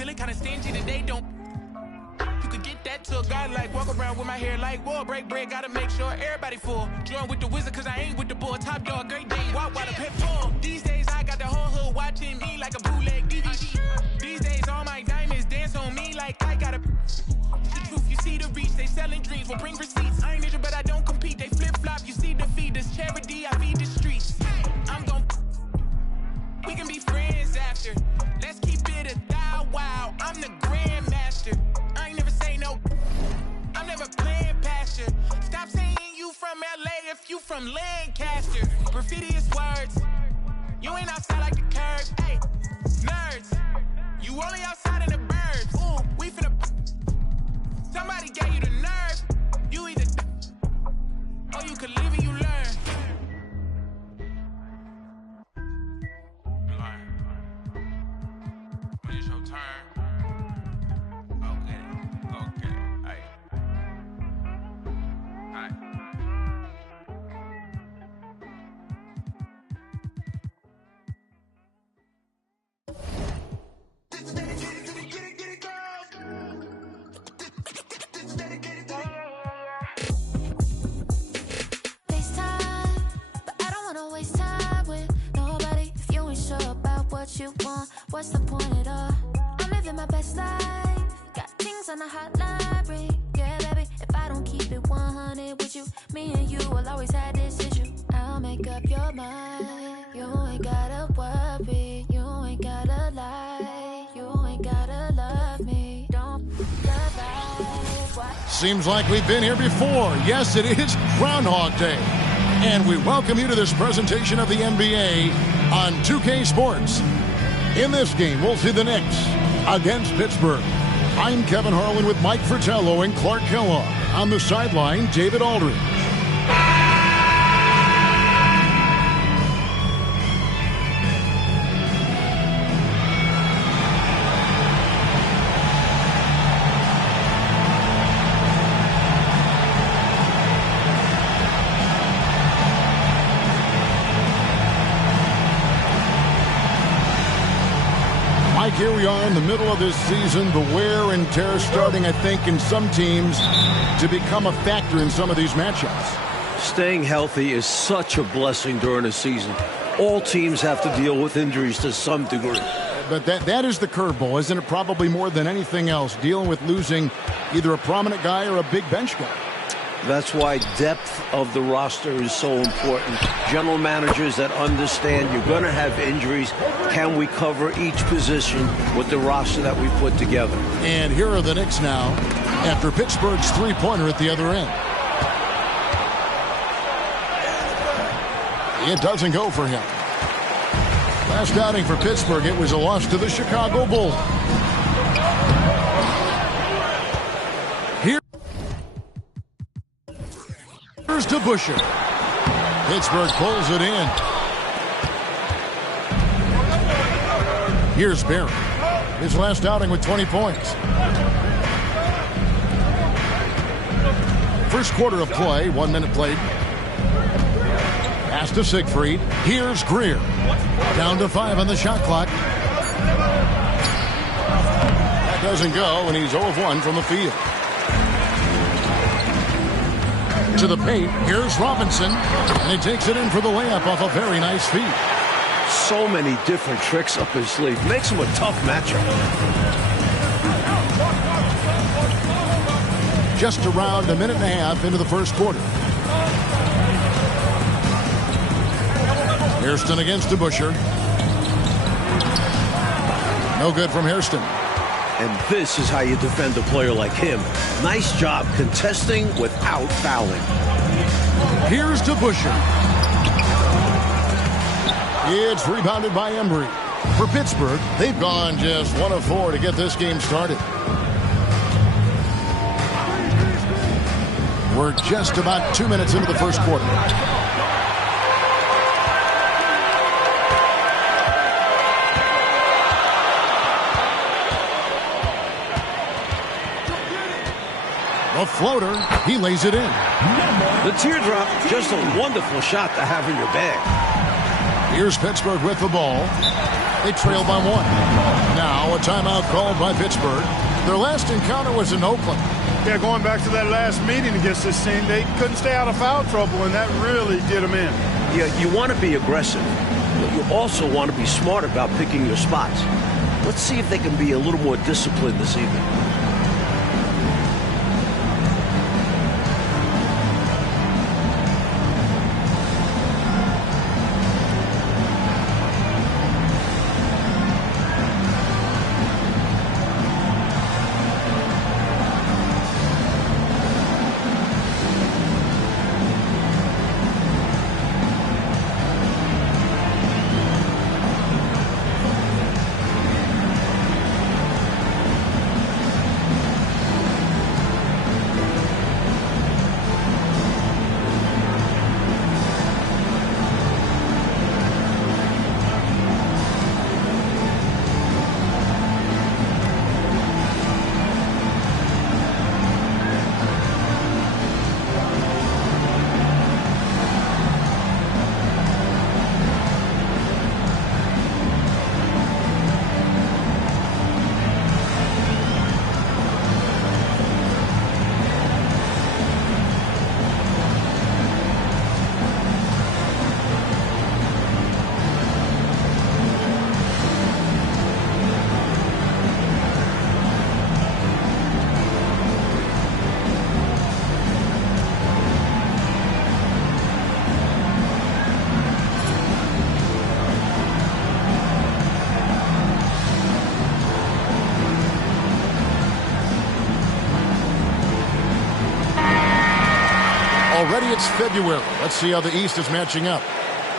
feeling kinda stingy today, don't. You could get that to a guy like walk around with my hair like war, break bread, gotta make sure everybody full. Join with the wizard, cause I ain't with the bull. Top dog, great day, walk while the pit full. These days I got the whole hood watching me like a bootleg DVD. These days all my diamonds dance on me like I got a. The truth, you see the reach, they selling dreams, will bring receipts. I ain't injured, but I don't compete, they flip flop. You see defeat, this charity, I feed the streets. I'm gon' we can be friends after. Let's keep it a thou wow. I'm the grandmaster. I ain't never say no. I'm never playing past you. Stop saying you from LA if you from Lancaster. Graffiti is words. You ain't outside like the curb. Hey, nerds. You only outside in the burbs. Ooh, we finna. Somebody gave you the nerve. You either or you could live and you learn. When it's your turn. Okay. Hey. Hi. You want, what's the point at all? I'm living my best life, got things on the hot library. Yeah, baby, if I don't keep it 100 with you, me and you will always have this issue. I'll make up your mind. You ain't gotta worry, you ain't gotta lie, you ain't gotta love me. Don't love life. Seems like we've been here before. Yes, it is Groundhog Day. And we welcome you to this presentation of the NBA on 2K Sports. In this game, we'll see the Knicks against Pittsburgh. I'm Kevin Harlan with Mike Fratello and Clark Kellogg. On the sideline, David Aldridge. Here we are in the middle of this season, the wear and tear starting, I think, in some teams to become a factor in some of these matchups. Staying healthy is such a blessing during a season. All teams have to deal with injuries to some degree. But that is the curveball, isn't it? Probably more than anything else, dealing with losing either a prominent guy or a big bench guy. That's why depth of the roster is so important. General managers that understand you're going to have injuries. Can we cover each position with the roster that we put together? And here are the Knicks now after Pittsburgh's three-pointer at the other end. It doesn't go for him. Last outing for Pittsburgh, it was a loss to the Chicago Bulls. Here's to Busher. Pittsburgh pulls it in. Here's Barry. His last outing with 20 points. First quarter of play, 1 minute played. Pass to Siegfried. Here's Greer. Down to 5 on the shot clock. That doesn't go, and he's 0 of 1 from the field. To the paint, here's Robinson, and he takes it in for the layup off a very nice feed. So many different tricks up his sleeve. Makes him a tough matchup. Just around a minute and a half into the first quarter. Hairston against DeBusschere. No good from Hairston. And this is how you defend a player like him. Nice job contesting without fouling. Here's DeBusschere. It's rebounded by Embry. For Pittsburgh, they've gone just 1 of 4 to get this game started. We're just about 2 minutes into the first quarter. A floater, he lays it in. The teardrop, just a wonderful shot to have in your bag. Here's Pittsburgh with the ball. They trail by 1. Now a timeout called by Pittsburgh. Their last encounter was in Oakland. Yeah, going back to that last meeting against this team, they couldn't stay out of foul trouble, and that really did them in. Yeah, you want to be aggressive, but you also want to be smart about picking your spots. Let's see if they can be a little more disciplined this evening. Already it's February. Let's see how the East is matching up.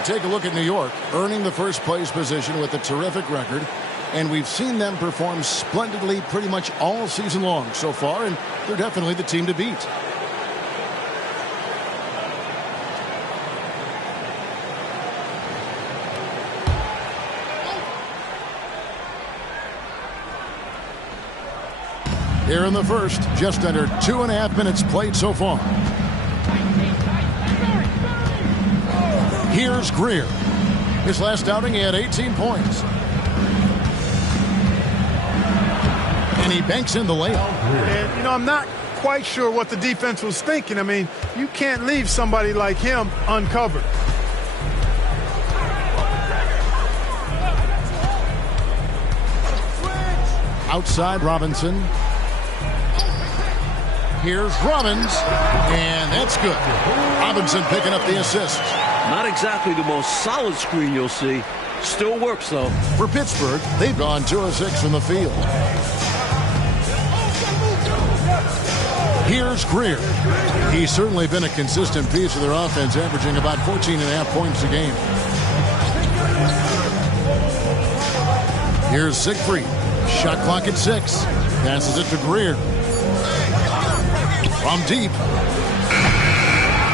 Take a look at New York, earning the first place position with a terrific record. And we've seen them perform splendidly pretty much all season long so far, and they're definitely the team to beat. Here in the first, just under 2.5 minutes played so far. Here's Greer. His last outing, he had 18 points. And he banks in the layup. And, you know, I'm not quite sure what the defense was thinking. I mean, you can't leave somebody like him uncovered. Outside Robinson. Here's Robbins. And that's good. Robinson picking up the assist. Not exactly the most solid screen you'll see. Still works, though. For Pittsburgh, they've gone 2 of 6 from the field. Here's Greer. He's certainly been a consistent piece of their offense, averaging about 14.5 points a game. Here's Siegfried. Shot clock at 6. Passes it to Greer. From deep.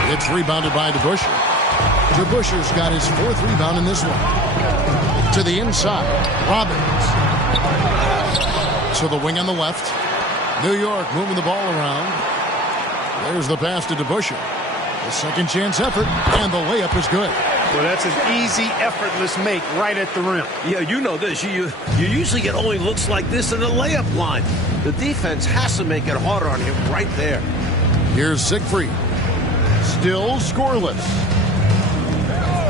It's rebounded by DeBusschere. DeBusschere's got his 4th rebound in this one. To the inside, Robbins. To the wing on the left. New York moving the ball around. There's the pass to DeBusschere. The second chance effort, and the layup is good. Well, that's an easy, effortless make right at the rim. Yeah, you know this. You usually get only looks like this in the layup line. The defense has to make it harder on him right there. Here's Siegfried. Still scoreless.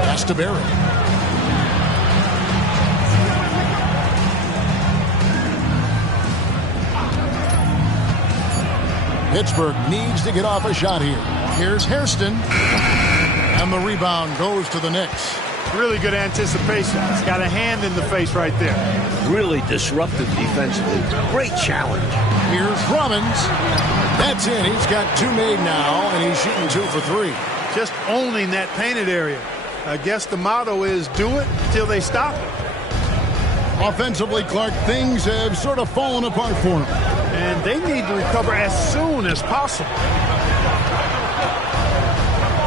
Pass to Barry. Pittsburgh needs to get off a shot here. Here's Hairston. And the rebound goes to the Knicks. Really good anticipation. He's got a hand in the face right there. Really disruptive defensively. Great challenge. Here's Robbins. That's in. He's got 2 made now, and he's shooting 2 for 3. Just owning that painted area. I guess the motto is do it until they stop it. Offensively, Clark, things have sort of fallen apart for him. And they need to recover as soon as possible.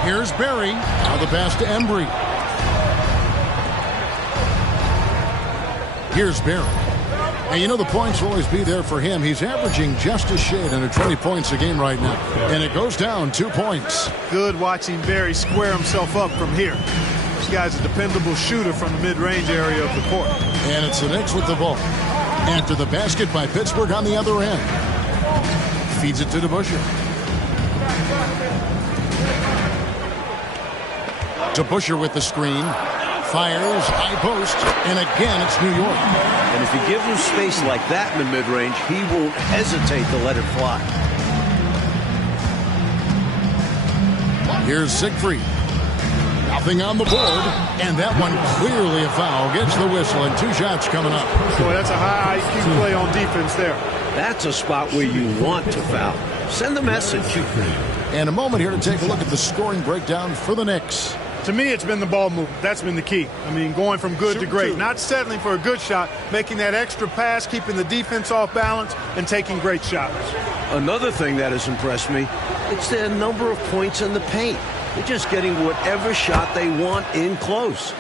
Here's Barry. Now the pass to Embry. Here's Barry. And you know the points will always be there for him. He's averaging just a shade under 20 points a game right now. And it goes down 2 points. Good watching Barry square himself up from here. guy's a dependable shooter from the mid-range area of the court. And it's the Knicks with the ball. After the basket by Pittsburgh on the other end. Feeds it to DeBusschere. DeBusschere with the screen. Fires, high post, and again it's New York. And if you give him space like that in the mid-range, he won't hesitate to let it fly. Here's Siegfried. Nothing on the board, and that one clearly a foul. Gets the whistle, and 2 shots coming up. Boy, that's a high IQ play on defense there. That's a spot where you want to foul. Send the message. And a moment here to take a look at the scoring breakdown for the Knicks. To me, it's been the ball movement. That's been the key. I mean, going from good to great. Not settling for a good shot, making that extra pass, keeping the defense off balance, and taking great shots. Another thing that has impressed me, it's their number of points in the paint. They're just getting whatever shot they want in close.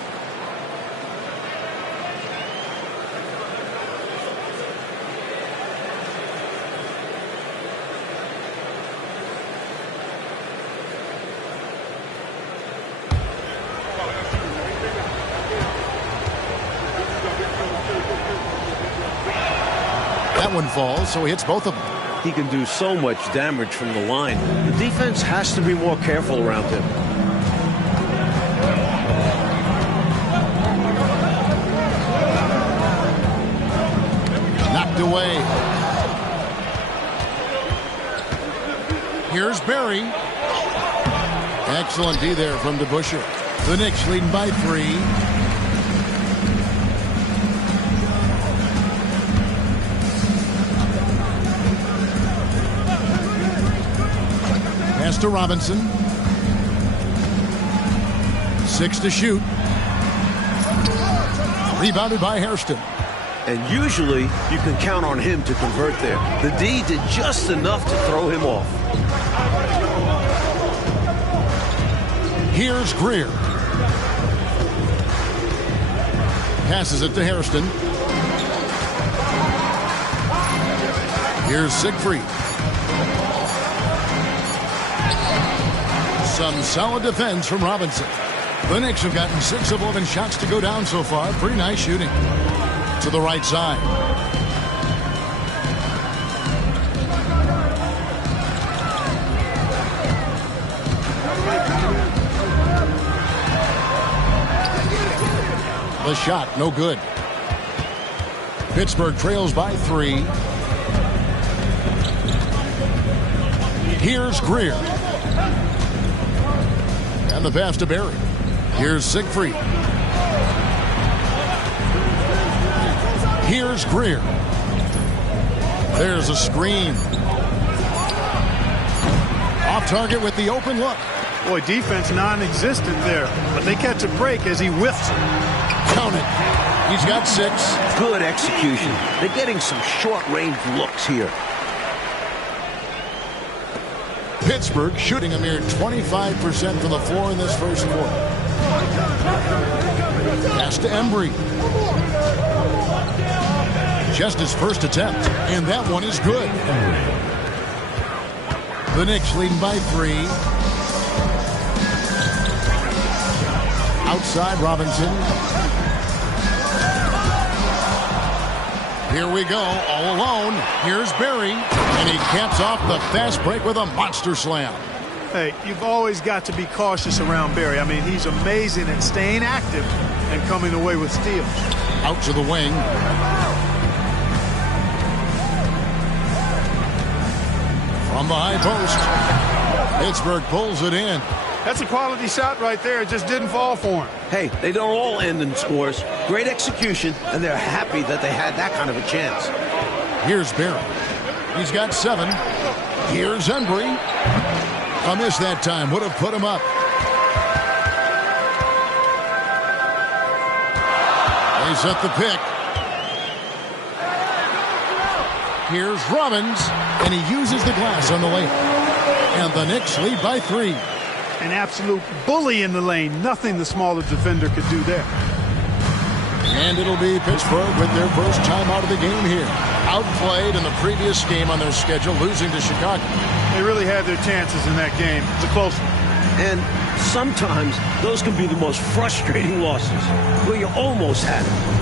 That one falls, so he hits both of them. He can do so much damage from the line. The defense has to be more careful around him. Knocked away. Here's Barry. Excellent D there from DeBusschere. The Knicks leading by 3. Pass to Robinson. 6 to shoot. Rebounded by Hairston. And usually you can count on him to convert there. The D did just enough to throw him off. Here's Greer. Passes it to Hairston. Here's Siegfried. Some solid defense from Robinson. The Knicks have gotten 6 of 11 shots to go down so far. Pretty nice shooting. To the right side. The shot, no good. Pittsburgh trails by 3. Here's Greer. And the pass to Barry. Here's Siegfried. Here's Greer. There's a screen. Off target with the open look. Boy, defense non-existent there, but they catch a break as he whiffs it. Count it. He's got 6. Good execution. They're getting some short-range looks here. Pittsburgh shooting a mere 25% from the floor in this first quarter. Pass to Embry. Just his first attempt, and that one is good. The Knicks leading by 3. Outside Robinson. Here we go, all alone. Here's Barry, and he caps off the fast break with a monster slam. Hey, you've always got to be cautious around Barry. I mean, he's amazing at staying active and coming away with steals. Out to the wing. From the high post. Pittsburgh pulls it in. That's a quality shot right there. It just didn't fall for him. Hey, they don't all end in scores. Great execution, and they're happy that they had that kind of a chance. Here's Barry. He's got 7. Here's Embry. A miss that time. Would have put him up. They set the pick. Here's Robbins, and he uses the glass on the lane. And the Knicks lead by 3. An absolute bully in the lane. Nothing the smaller defender could do there. And it'll be Pittsburgh with their first time out of the game here. Outplayed in the previous game on their schedule, losing to Chicago. They really had their chances in that game. It's a close one. And sometimes those can be the most frustrating losses, where you almost had it.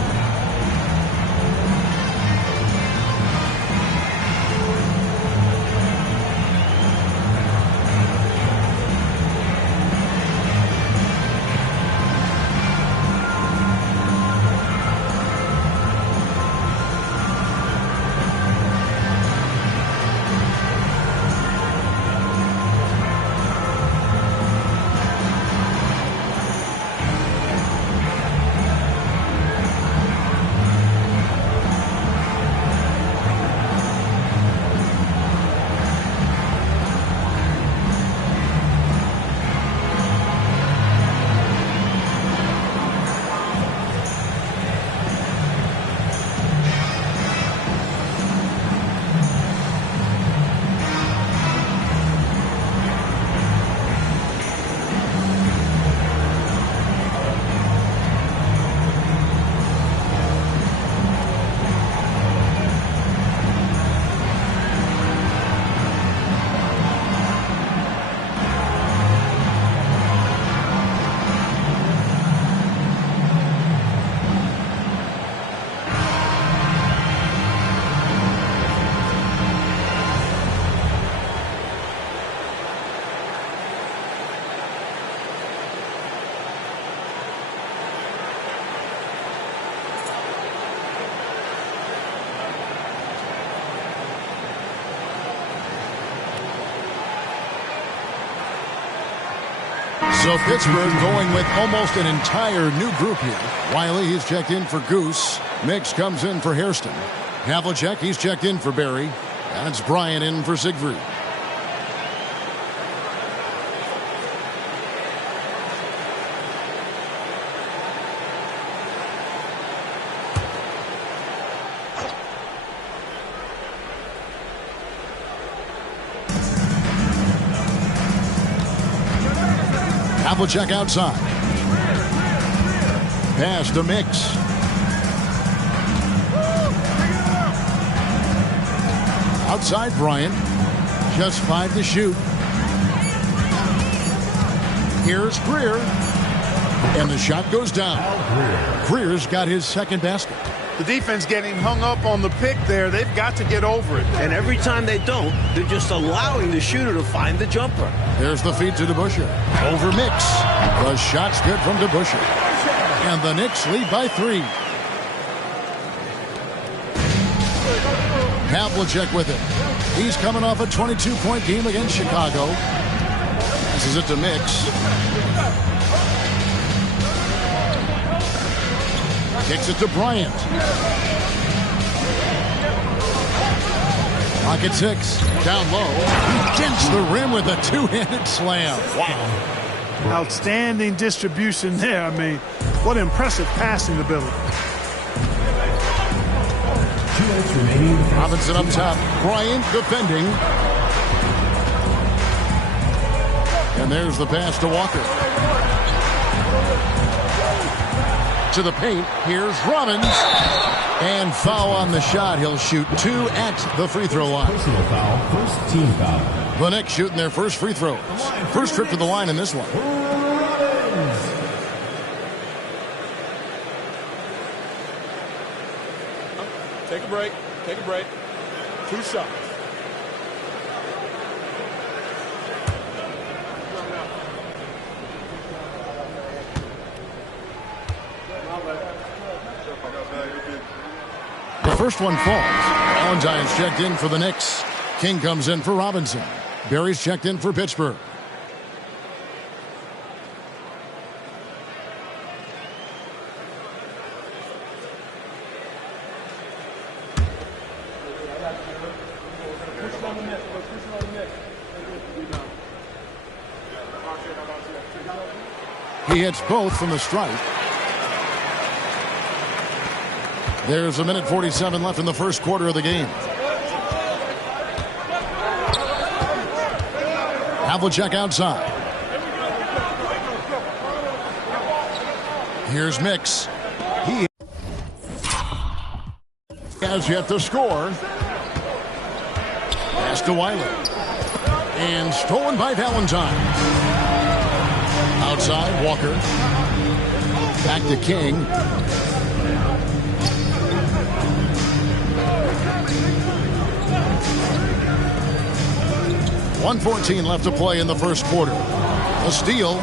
So Pittsburgh going with almost an entire new group here. Wiley, he's checked in for Goose. Mix comes in for Hairston. Havlicek, he's checked in for Barry. That's Bryant in for Siegfried. Havlicek outside. Pass to Mix. Outside Bryant. Just 5 to shoot. Here's Greer. And the shot goes down. Greer's got his second basket. The defense getting hung up on the pick there. They've got to get over it. And every time they don't, they're just allowing the shooter to find the jumper. There's the feed to DeBusschere. Over Mix. The shot's good from DeBusschere. And the Knicks lead by 3. Havlicek with it. He's coming off a 22-point game against Chicago. This is it to Mix. Kicks it to Bryant. Pocket 6. Down low. He gets the rim with a two-handed slam. Wow. Outstanding distribution there. I mean, what impressive passing ability. Robinson up top. Bryant defending. And there's the pass to Walker. To the paint. Here's Robbins. And foul on the shot. He'll shoot 2 at the free throw line. Personal foul, first team foul. The Knicks shooting their first free throws. First trip to the line in this one. Take a break. Take a break. 2 shots. The first one falls. Valentine's checked in for the Knicks. King comes in for Robinson. Barry's checked in for Pittsburgh. He hits both from the stripe. There's 1:47 left in the first quarter of the game. Havlicek outside. Here's Mix. He has yet to score. Pass to Wiley. And stolen by Valentine. Outside, Walker. Back to King. 1:14 left to play in the first quarter. A steal.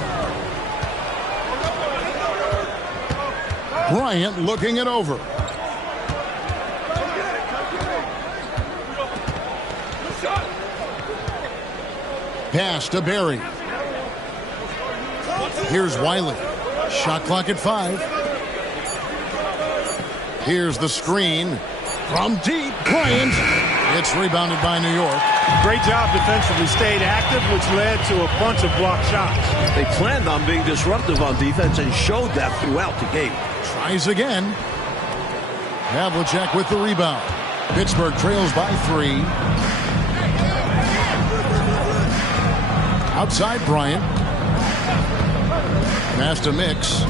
Bryant looking it over. Pass to Barry. Here's Wiley. Shot clock at 5. Here's the screen. From deep, Bryant. It's rebounded by New York. Great job defensively. Stayed active, which led to a bunch of blocked shots. They planned on being disruptive on defense and showed that throughout the game. Tries again. Havlicek with the rebound. Pittsburgh trails by 3. Outside Bryant. Pass to Mix.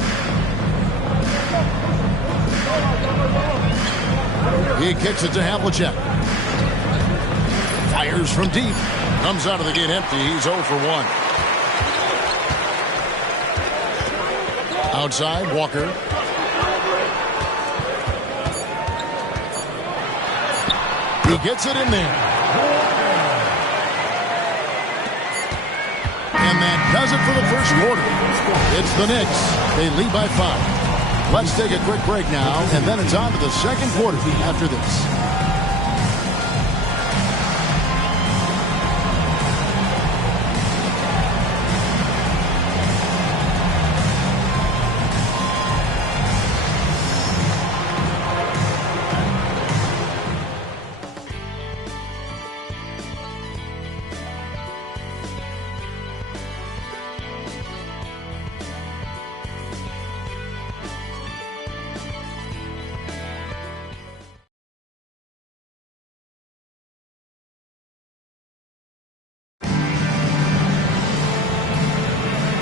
He kicks it to Havlicek. Fires from deep. Comes out of the gate empty. He's 0 for 1. Outside, Walker. He gets it in there. And that does it for the first quarter. It's the Knicks. They lead by 5. Let's take a quick break now, and then it's on to the second quarter after this.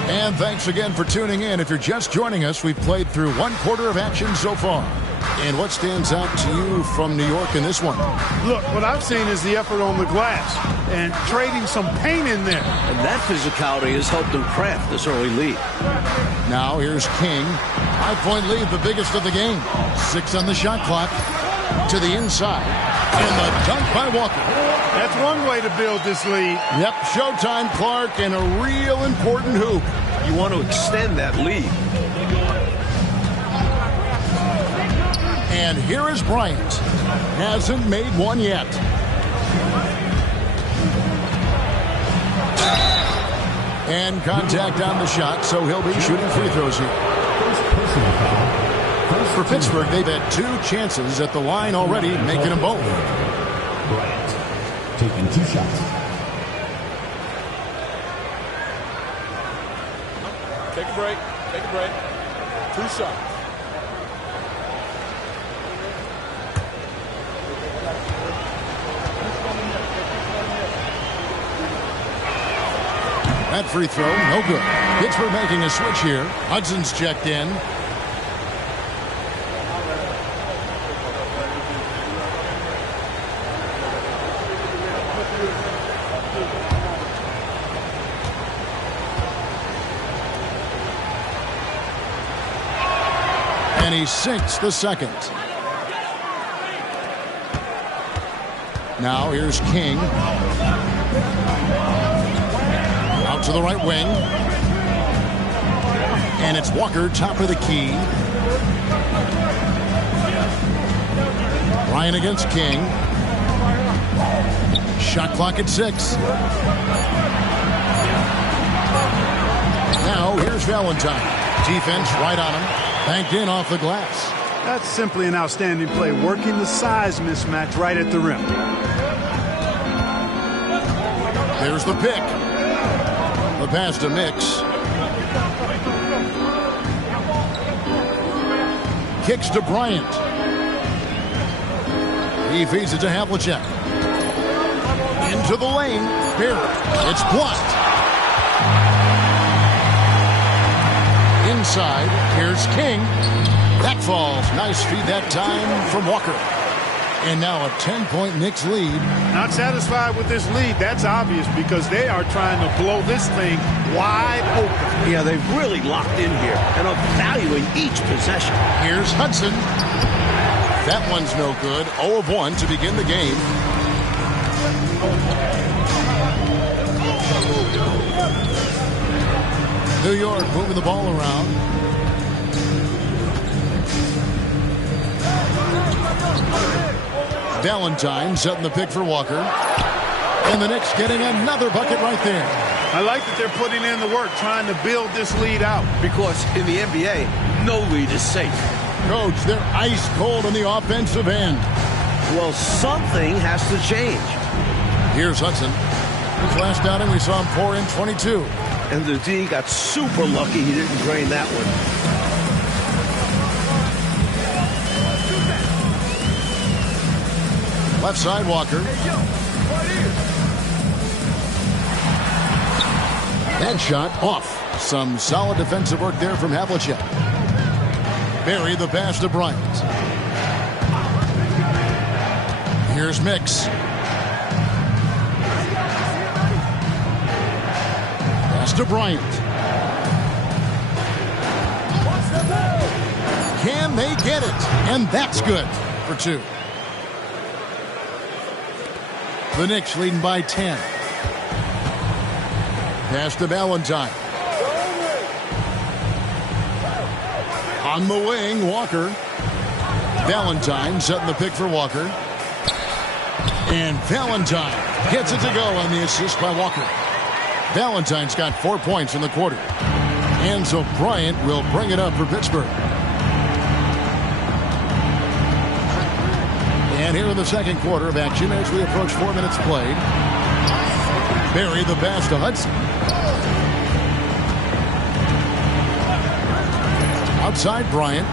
And thanks again for tuning in. If you're just joining us, we've played through one quarter of action so far. And what stands out to you from New York in this one? Look, what I've seen is the effort on the glass and trading some pain in there. And that physicality has helped them craft this early lead. Now here's King. 5-point lead, the biggest of the game. 6 on the shot clock. To the inside. And the dunk by Walker. That's one way to build this lead. Yep, showtime, Clark, and a real important hoop. You want to extend that lead. And here is Bryant. Hasn't made one yet. And contact on the shot, so he'll be shooting free throws here. For Pittsburgh, they've had 2 chances at the line already, making them both. Bryant taking 2 shots. Take a break. Take a break. 2 shots. That free throw, no good. Pittsburgh making a switch here. Hudson's checked in. And he sinks the second. Now here's King. Out to the right wing. And it's Walker, top of the key. Bryant against King. Shot clock at 6. Now here's Valentine. Defense right on him. Banked in off the glass. That's simply an outstanding play, working the size mismatch right at the rim. There's the pick. The pass to Mix. Kicks to Bryant. He feeds it to Havlicek. Into the lane. Barrett. It's blocked. Inside, here's King. That falls. Nice feed that time from Walker. And now a 10-point Knicks lead. Not satisfied with this lead. That's obvious because they are trying to blow this thing wide open. Yeah, they've really locked in here and are valuing each possession. Here's Hudson. That one's no good. 0 of 1 to begin the game. New York moving the ball around. Valentine setting the pick for Walker. And the Knicks getting another bucket right there. I like that they're putting in the work, trying to build this lead out. Because in the NBA, no lead is safe. Coach, they're ice cold on the offensive end. Well, something has to change. Here's Hudson. His last outing, we saw him pour in 22. And the D got super lucky he didn't drain that one. Left side, Walker. That shot off. Some solid defensive work there from Havlicek. Barry the pass to Bryant. Here's Mix. Pass to Bryant. Can they get it? And that's good for 2. The Knicks leading by 10. Pass to Valentine. On the wing, Walker. Valentine setting the pick for Walker. And Valentine gets it to go on the assist by Walker. Valentine's got 4 points in the quarter. And so Bryant will bring it up for Pittsburgh. And here in the second quarter of action as we approach 4 minutes played. Barry the pass to Hudson. Outside Bryant.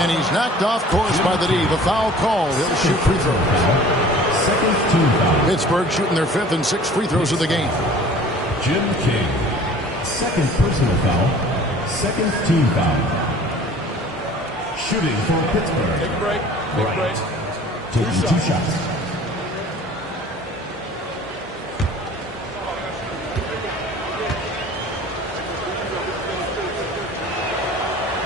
And he's knocked off course by the D. The foul call. He'll shoot free throws. Pittsburgh shooting their 5th and 6th free throws of the game. Jim King. Second personal foul. Second team foul. Shooting for Pittsburgh. Take a break. Take a break. Taking 2 shots.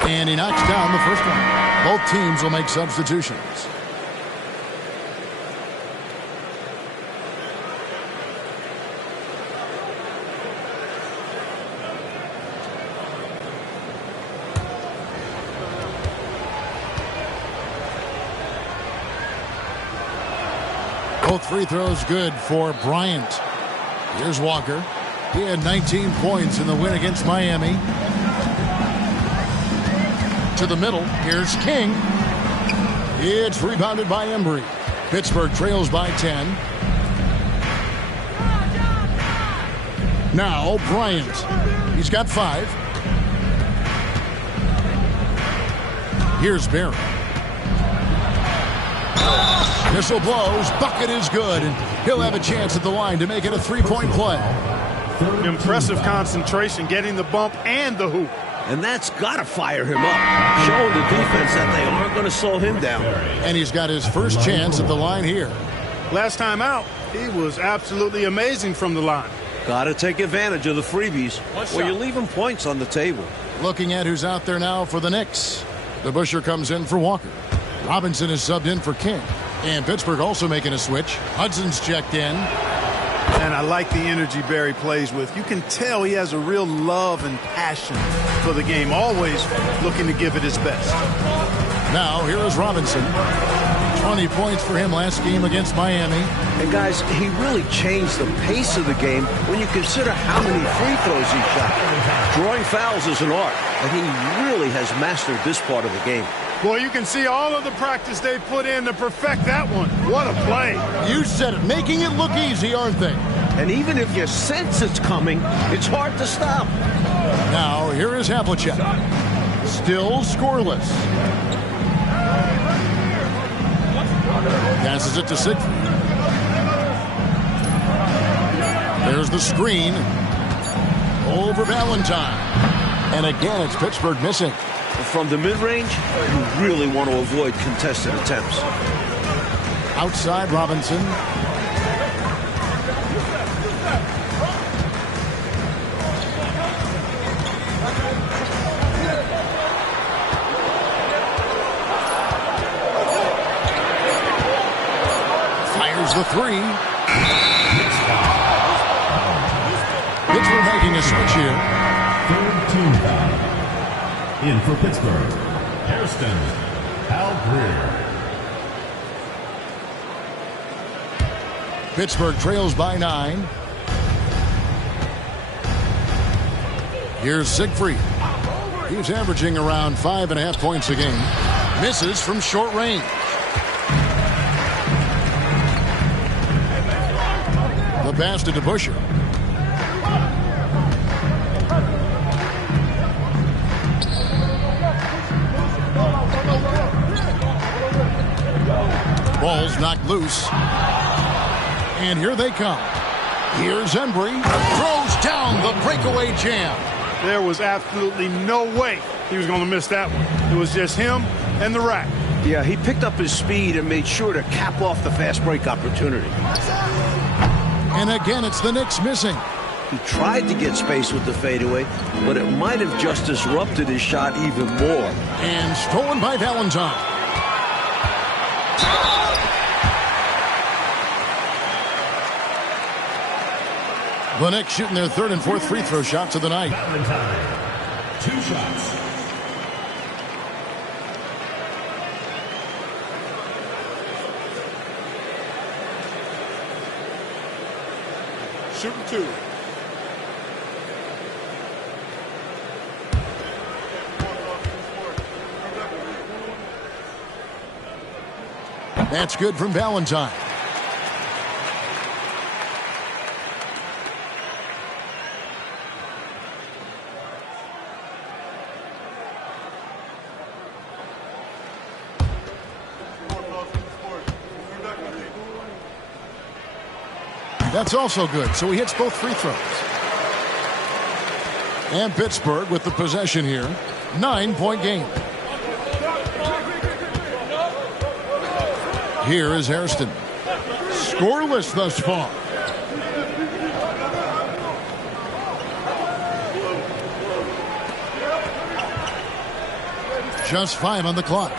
And he knocks down the first one. Both teams will make substitutions. Both free throws good for Bryant. Here's Walker. He had 19 points in the win against Miami. To the middle. Here's King. It's rebounded by Embry. Pittsburgh trails by 10. Now Bryant. He's got 5. Here's Barry. Whistle blows. Bucket is good. And he'll have a chance at the line to make it a 3-point play. Impressive concentration, getting the bump and the hoop. And that's got to fire him up, showing the defense that they aren't going to slow him down. And he's got his first chance at the line here. Last time out, he was absolutely amazing from the line. Got to take advantage of the freebies, or you're leaving points on the table. Looking at who's out there now for the Knicks. The Busher comes in for Walker. Robinson is subbed in for King. And Pittsburgh also making a switch. Hudson's checked in. And I like the energy Barry plays with. You can tell he has a real love and passion for the game, always looking to give it his best. Now, here is Robinson. 20 points for him last game against Miami. And guys, he really changed the pace of the game when you consider how many free throws he shot. Drawing fouls is an art, and he really has mastered this part of the game. Boy, you can see all of the practice they put in to perfect that one. What a play. You said it, making it look easy, aren't they? And even if you sense it's coming, it's hard to stop. Now, here is Havlicek. Still scoreless. Passes it to Siegfried. There's the screen. Over Valentine. And again, it's Pittsburgh missing. The from the mid-range, you really want to avoid contested attempts. Outside Robinson. Fires the three. Pittsburgh making a switch here. Third team foul. In for Pittsburgh, Hairston, Al Greer. Pittsburgh trails by 9. Here's Siegfried. He's averaging around 5.5 points a game. Misses from short range. The pass to DeBusschere. Ball's knocked loose. And here they come. Here's Embry. Throws down the breakaway jam. There was absolutely no way he was going to miss that one. It was just him and the rack. Yeah, he picked up his speed and made sure to cap off the fast break opportunity. And again, it's the Knicks missing. He tried to get space with the fadeaway, but it might have just disrupted his shot even more. And stolen by Valentine. The Knicks shooting their third and fourth free throw shots of the night. Valentine, 2 shots. Shooting 2. That's good from Valentine. That's also good, so he hits both free throws. And Pittsburgh with the possession here. 9-point game. Here is Hairston. Scoreless thus far. Just 5 on the clock.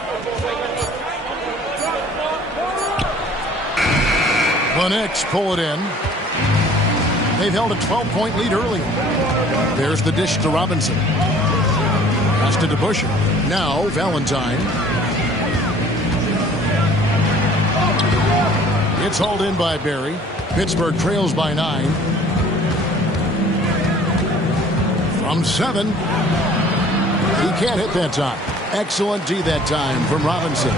The Knicks pull it in. They've held a 12-point lead early. There's the dish to Robinson. Pass to DeBusschere. Now Valentine. It's hauled in by Barry. Pittsburgh trails by 9. From 7. He can't hit that time. Excellent D that time from Robinson.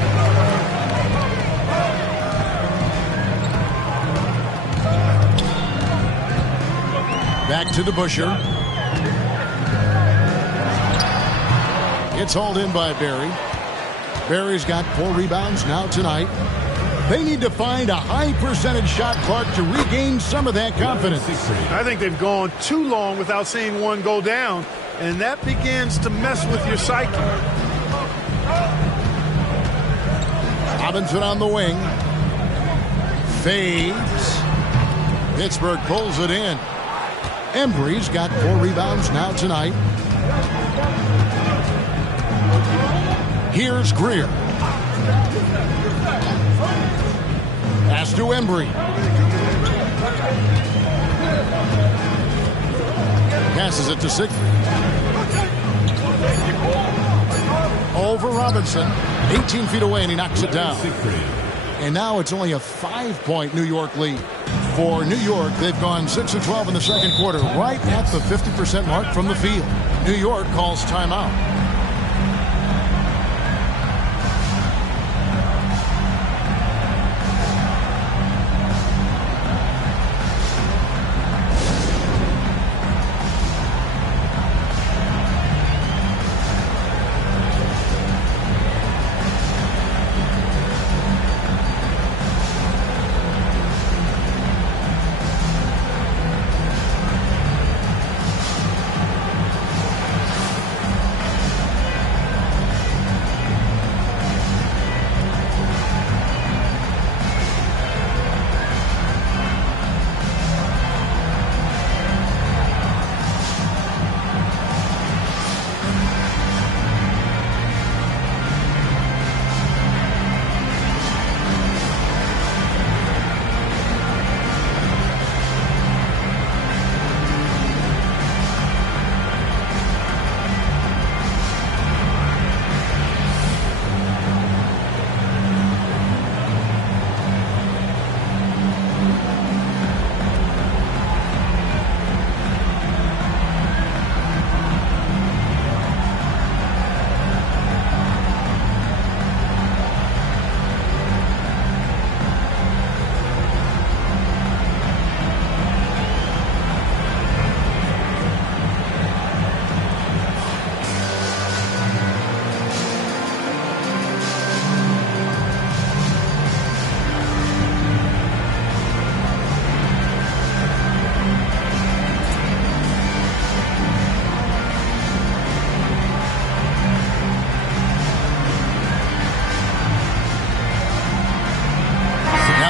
Back to DeBusschere. It's hauled in by Barry. Barry's got 4 rebounds now tonight. They need to find a high percentage shot, Clark, to regain some of that confidence. I think they've gone too long without seeing one go down, and that begins to mess with your psyche. Robinson on the wing. Fades. Pittsburgh pulls it in. Embry's got 4 rebounds now tonight. Here's Greer. Pass to Embry. Passes it to Siegfried. Over Robinson. 18 feet away, and he knocks it down. And now it's only a 5-point New York lead. For New York, they've gone 6 of 12 in the second quarter, right at the 50% mark from the field. New York calls timeout.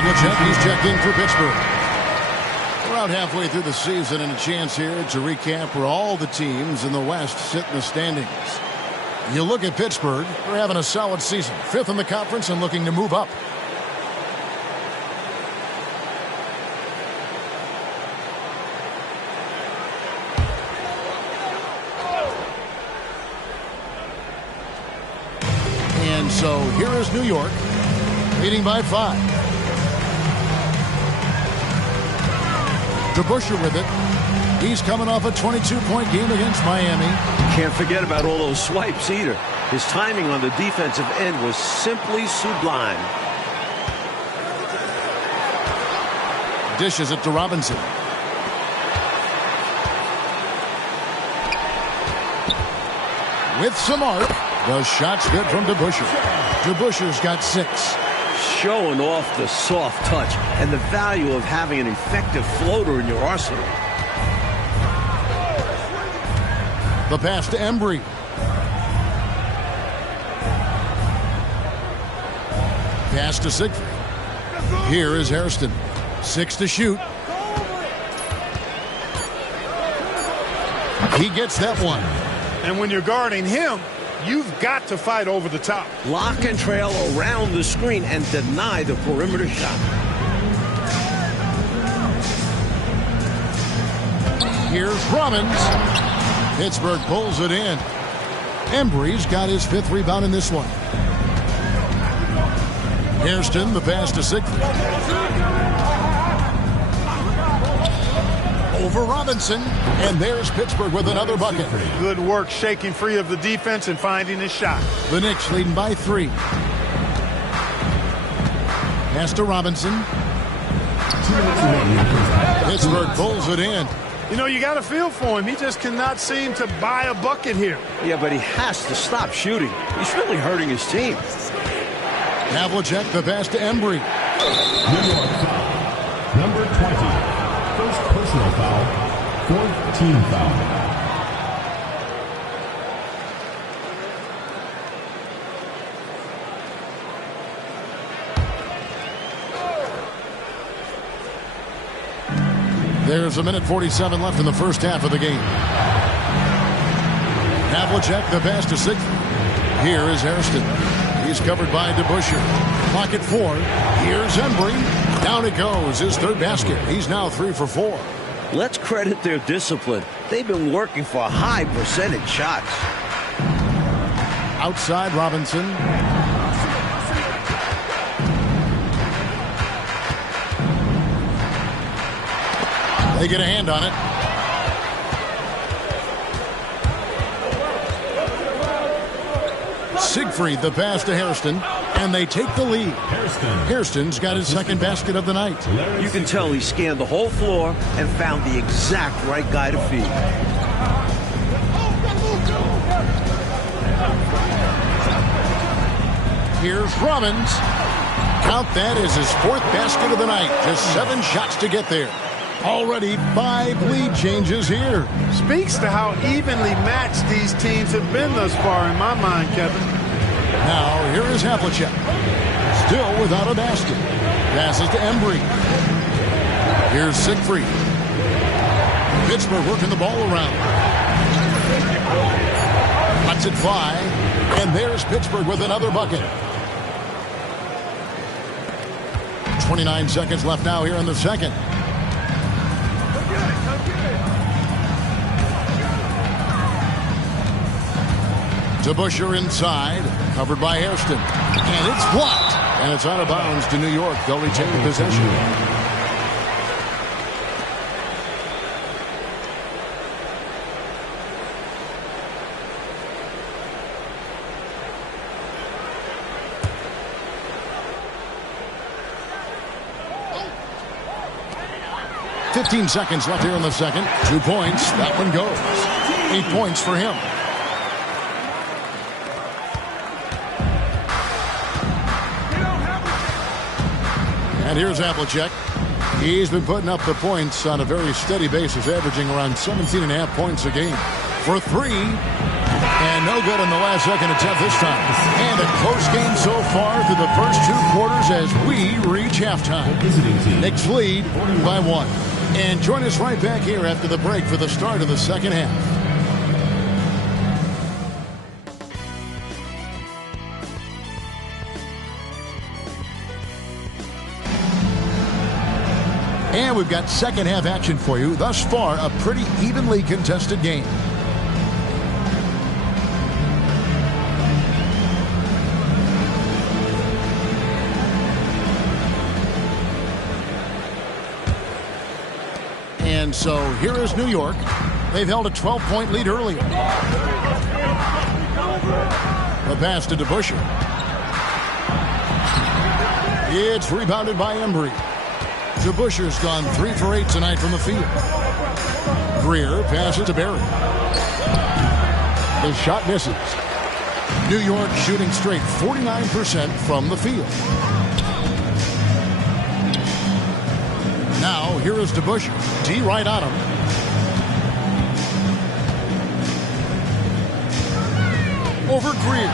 Havlicek, he's checked in for Pittsburgh. We're out halfway through the season and a chance here to recap where all the teams in the West sit in the standings. You look at Pittsburgh, they're having a solid season. 5th in the conference and looking to move up. And so here is New York, leading by 5. DeBusschere with it. He's coming off a 22-point game against Miami. Can't forget about all those swipes either. His timing on the defensive end was simply sublime. Dishes it to Robinson. With some arc. The shot's good from DeBusschere. DeBusschere's got 6. Showing off the soft touch and the value of having an effective floater in your arsenal. The pass to Embry. Pass to Siegfried. Here is Hairston. 6 to shoot. He gets that one. And when you're guarding him, you've got to fight over the top. Lock and trail around the screen and deny the perimeter shot. Here's Robbins. Pittsburgh pulls it in. Embry's got his 5th rebound in this one. Hairston, the pass to Siegfried. Over Robinson. And there's Pittsburgh with another bucket. Good work shaking free of the defense and finding his shot. The Knicks leading by 3. Pass to Robinson. Pittsburgh pulls it in. You know, you got to feel for him. He just cannot seem to buy a bucket here. Yeah, but he has to stop shooting. He's really hurting his team. Havlicek, the pass to Embry. New York foul. Number 20. First personal foul. 4th team foul. There's a minute 47 left in the first half of the game. Havlicek, the pass to Siegfried. Here is Hairston. He's covered by DeBusschere. Clock at 4. Here's Embry. Down it goes. His 3rd basket. He's now 3 for 4. Let's credit their discipline. They've been working for high percentage shots. Outside Robinson. They get a hand on it. Siegfried, the pass to Hairston, and they take the lead. Hairston's got his 2nd basket of the night. You can tell he scanned the whole floor and found the exact right guy to feed. Here's Robbins. Count that as his 4th basket of the night. Just 7 shots to get there. Already 5 lead changes here. Speaks to how evenly matched these teams have been thus far in my mind, Kevin. Now here is Havlicek. Still without a basket. Passes to Embry. Here's Siegfried. Pittsburgh working the ball around. Lets it fly. And there's Pittsburgh with another bucket. 29 seconds left now here in the second. DeBusschere inside, covered by Hairston. And it's blocked. And it's out of bounds to New York. They'll retain possession. "15 seconds left here in the second. 2 points. That one goes. 8 points for him. And here's Havlicek. He's been putting up the points on a very steady basis, averaging around 17.5 points a game. For 3. And And no good in the last second attempt this time. And a close game so far through the first 2 quarters as we reach halftime. Knicks lead by 1. And join us right back here after the break for the start of the second half. And we've got second half action for you. Thus far, a pretty evenly contested game. And so here is New York. They've held a 12-point lead earlier. The pass to DeBusschere. It's rebounded by Embry. DeBusschere's gone 3 for 8 tonight from the field. Greer passes to Barry. The shot misses. New York shooting straight 49% from the field. Now here is DeBusschere. D right on him. Over Greer.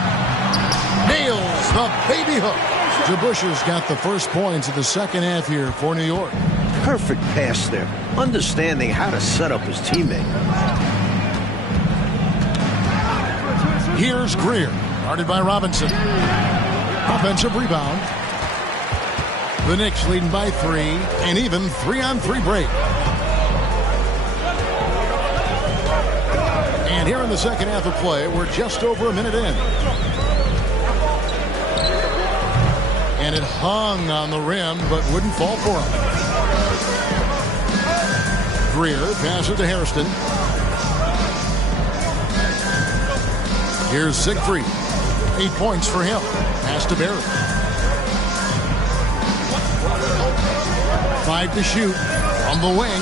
Nails the baby hook. DeBusschere's got the first points of the second half here for New York. Perfect pass there. Understanding how to set up his teammate. Here's Greer. Guarded by Robinson. Offensive rebound. The Knicks leading by 3. And even 3-on-3 break. And here in the second half of play, we're just over a minute in. And it hung on the rim, but wouldn't fall for him. Greer passes to Hairston. Here's Siegfried. 8 points for him. Pass to Barry. 5 to shoot. From the wing.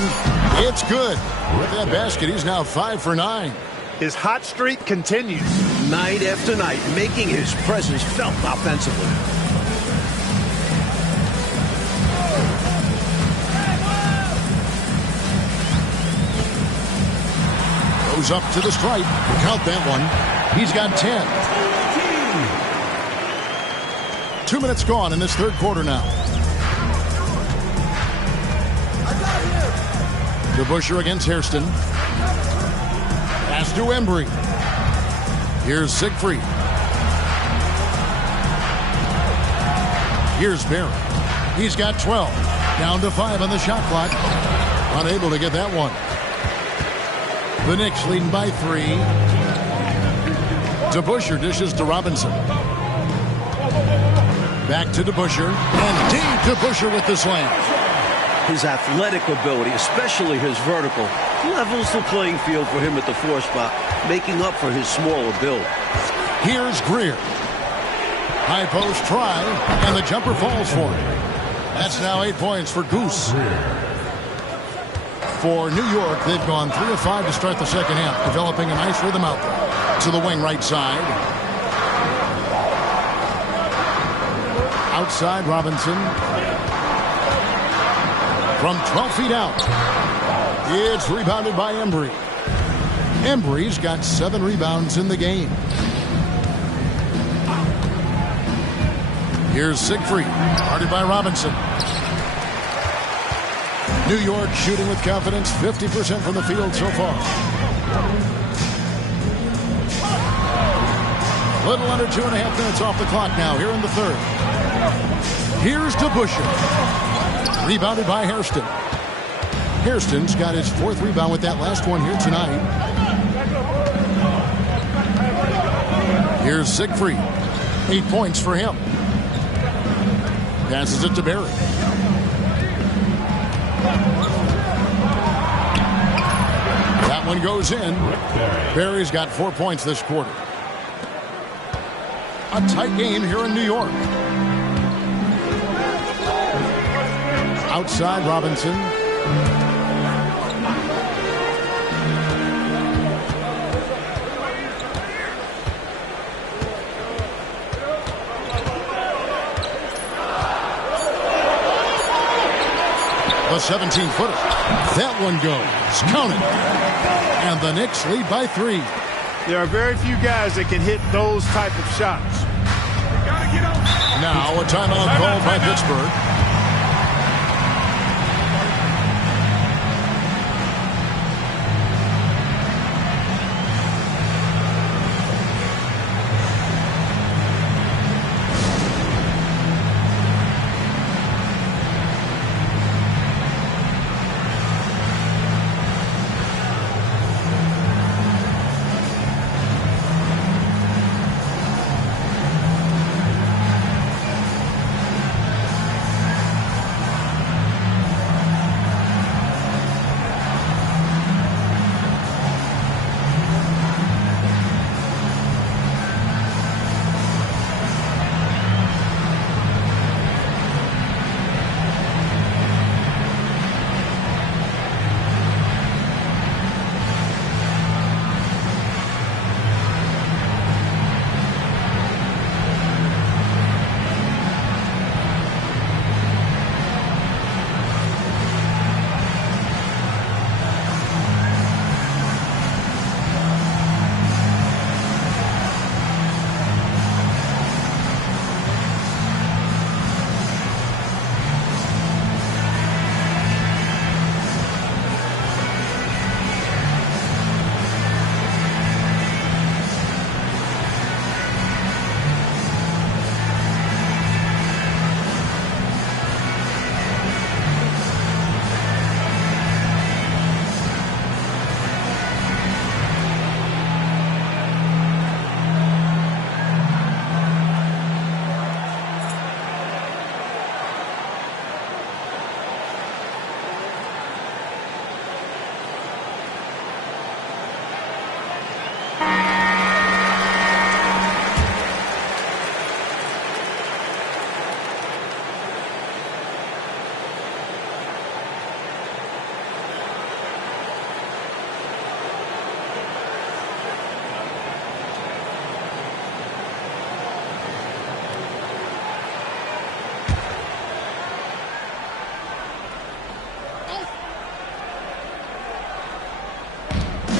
It's good. With that basket, he's now 5 for 9. His hot streak continues. Night after night, making his presence felt offensively. Goes up to the stripe. Count that one. He's got 10. 2 minutes gone in this third quarter now. DeBusschere against Hairston. Pass to Embry. Here's Siegfried. Here's Barry. He's got 12. Down to 5 on the shot clock. Unable to get that one. The Knicks leading by 3. DeBusschere dishes to Robinson. Back to DeBusschere. And deep DeBusschere with the slam. His athletic ability, especially his vertical, levels the playing field for him at the 4 spot, making up for his smaller build. Here's Greer. High post try, and the jumper falls for him. That's now 8 points for Goose. For New York, they've gone 3 of 5 to start the second half, developing a nice rhythm out there. To the wing right side. Outside Robinson. From 12 feet out. It's rebounded by Embry. Embry's got 7 rebounds in the game. Here's Siegfried. Guarded by Robinson. New York shooting with confidence, 50% from the field so far. Little under 2.5 minutes off the clock now here in the third. Here's DeBusschere. Rebounded by Hairston. Hairston's got his 4th rebound with that last one here tonight. Here's Siegfried. 8 points for him. Passes it to Barry. That one goes in. Barry's got 4 points this quarter. A tight game here in New York. Outside Robinson. The 17-footer. That one goes. Count it. And the Knicks lead by 3. There are very few guys that can hit those type of shots. Now a timeout called by Pittsburgh.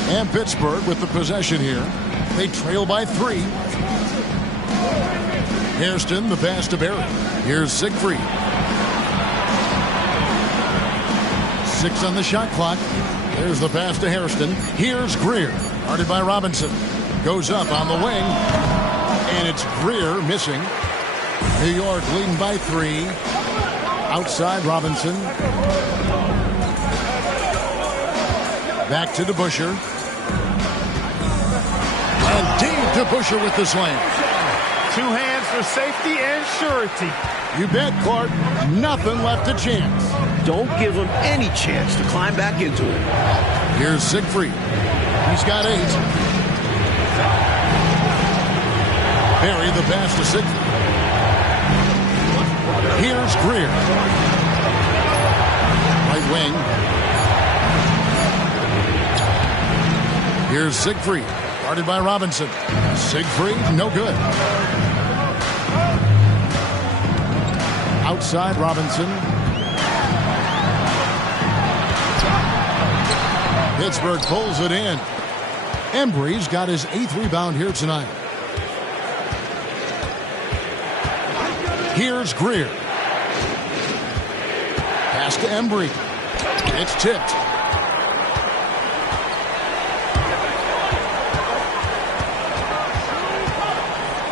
And Pittsburgh with the possession here. They trail by 3. Hairston, the pass to Barry. Here's Siegfried. 6 on the shot clock. There's the pass to Hairston. Here's Greer. Guarded by Robinson. Goes up on the wing. And it's Greer missing. New York leading by 3. Outside Robinson. Back to DeBuscher. And deep DeBuscher with the slam. 2 hands for safety and surety. You bet, Clark. Nothing left to chance. Don't give him any chance to climb back into it. Here's Siegfried. He's got 8. Barry the pass to Siegfried. Here's Greer. Right wing. Here's Siegfried. Guarded by Robinson. Siegfried, no good. Outside Robinson. Pittsburgh pulls it in. Embry's got his 8th rebound here tonight. Here's Greer. Pass to Embry. It's tipped.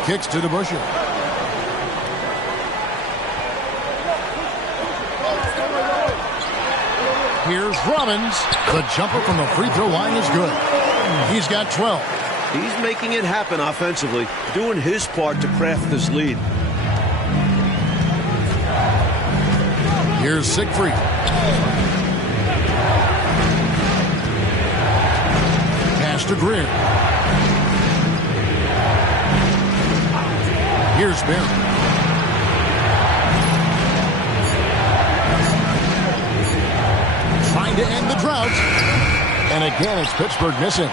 Kicks to DeBuscher. Here's Robbins. The jumper from the free throw line is good. He's got 12. He's making it happen offensively, doing his part to craft this lead. Here's Siegfried. Pass to Greer. Here's Barry. Trying to end the drought. And again, it's Pittsburgh missing.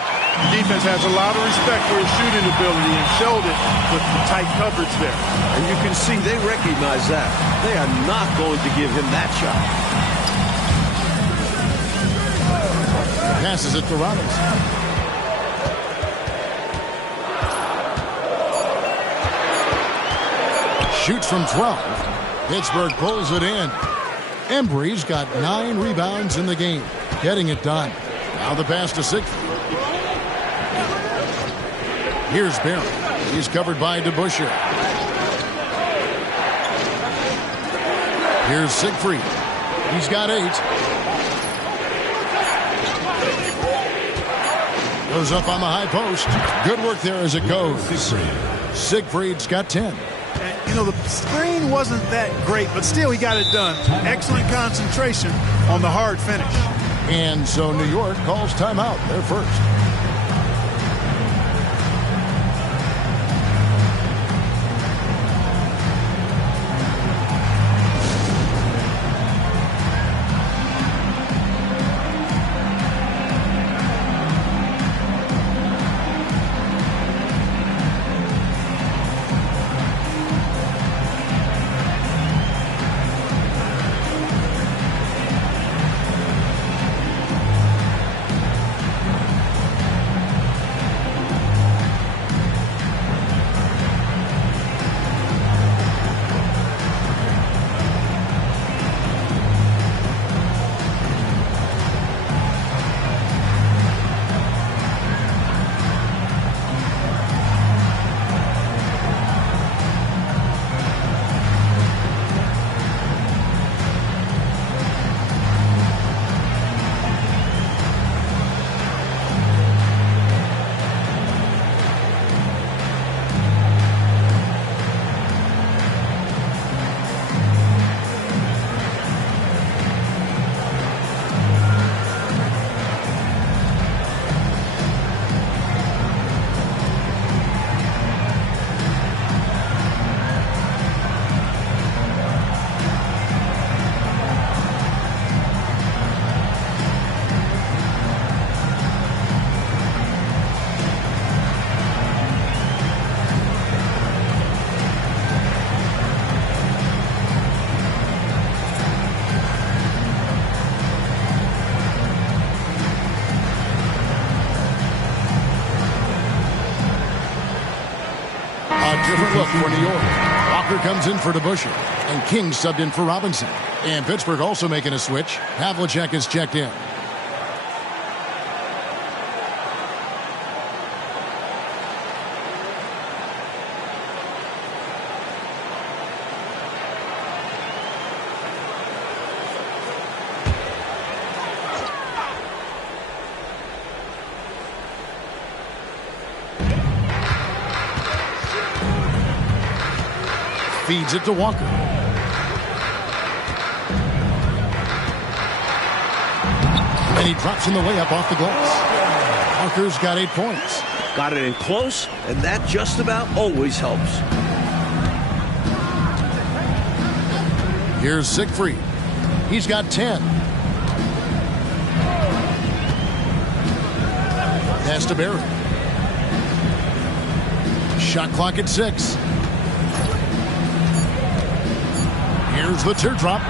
Defense has a lot of respect for his shooting ability and showed it with the tight coverage there. And you can see they recognize that. They are not going to give him that shot. Passes it to Robinson. Shoots from 12. Pittsburgh pulls it in. Embry's got 9 rebounds in the game, getting it done. Now the pass to Siegfried. Here's Barry. He's covered by DeBusschere. Here's Siegfried. He's got 8. Goes up on the high post. Good work there as it goes. Siegfried's got 10. You know, the screen wasn't that great, but still he got it done. Excellent concentration on the hard finish. And so New York calls timeout. They're first. Different look for New York. Walker comes in for DeBusschere, and King subbed in for Robinson. And Pittsburgh also making a switch. Havlicek is checked in. Feeds it to Walker. And he drops in the layup off the glass. Walker's got 8 points. Got it in close, and that just about always helps. Here's Siegfried. He's got 10. Pass to Barry. Shot clock at 6. Here's the teardrop.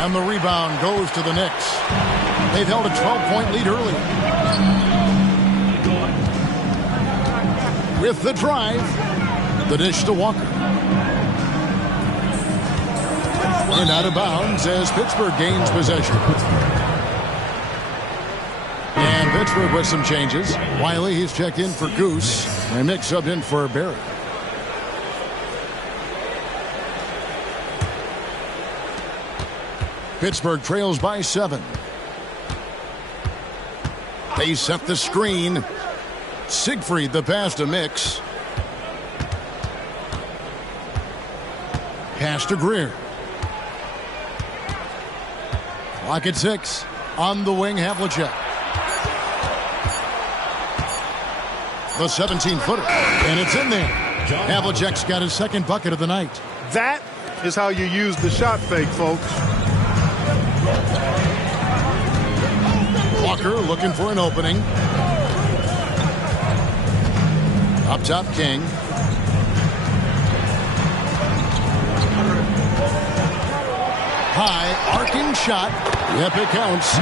And the rebound goes to the Knicks. They've held a 12-point lead early. With the drive, the dish to Walker. And out of bounds as Pittsburgh gains possession. And Pittsburgh with some changes. Wiley, he's checked in for Goose. And Nick subbed in for Barry. Pittsburgh trails by 7. They set the screen. Siegfried the pass to Mix. Pass to Greer. Clock at 6. On the wing, Havlicek. The 17-footer. And it's in there. Havlicek's got his second bucket of the night. That is how you use the shot fake, folks. Walker looking for an opening. Up top, King. High, arcing shot. Yep, it counts.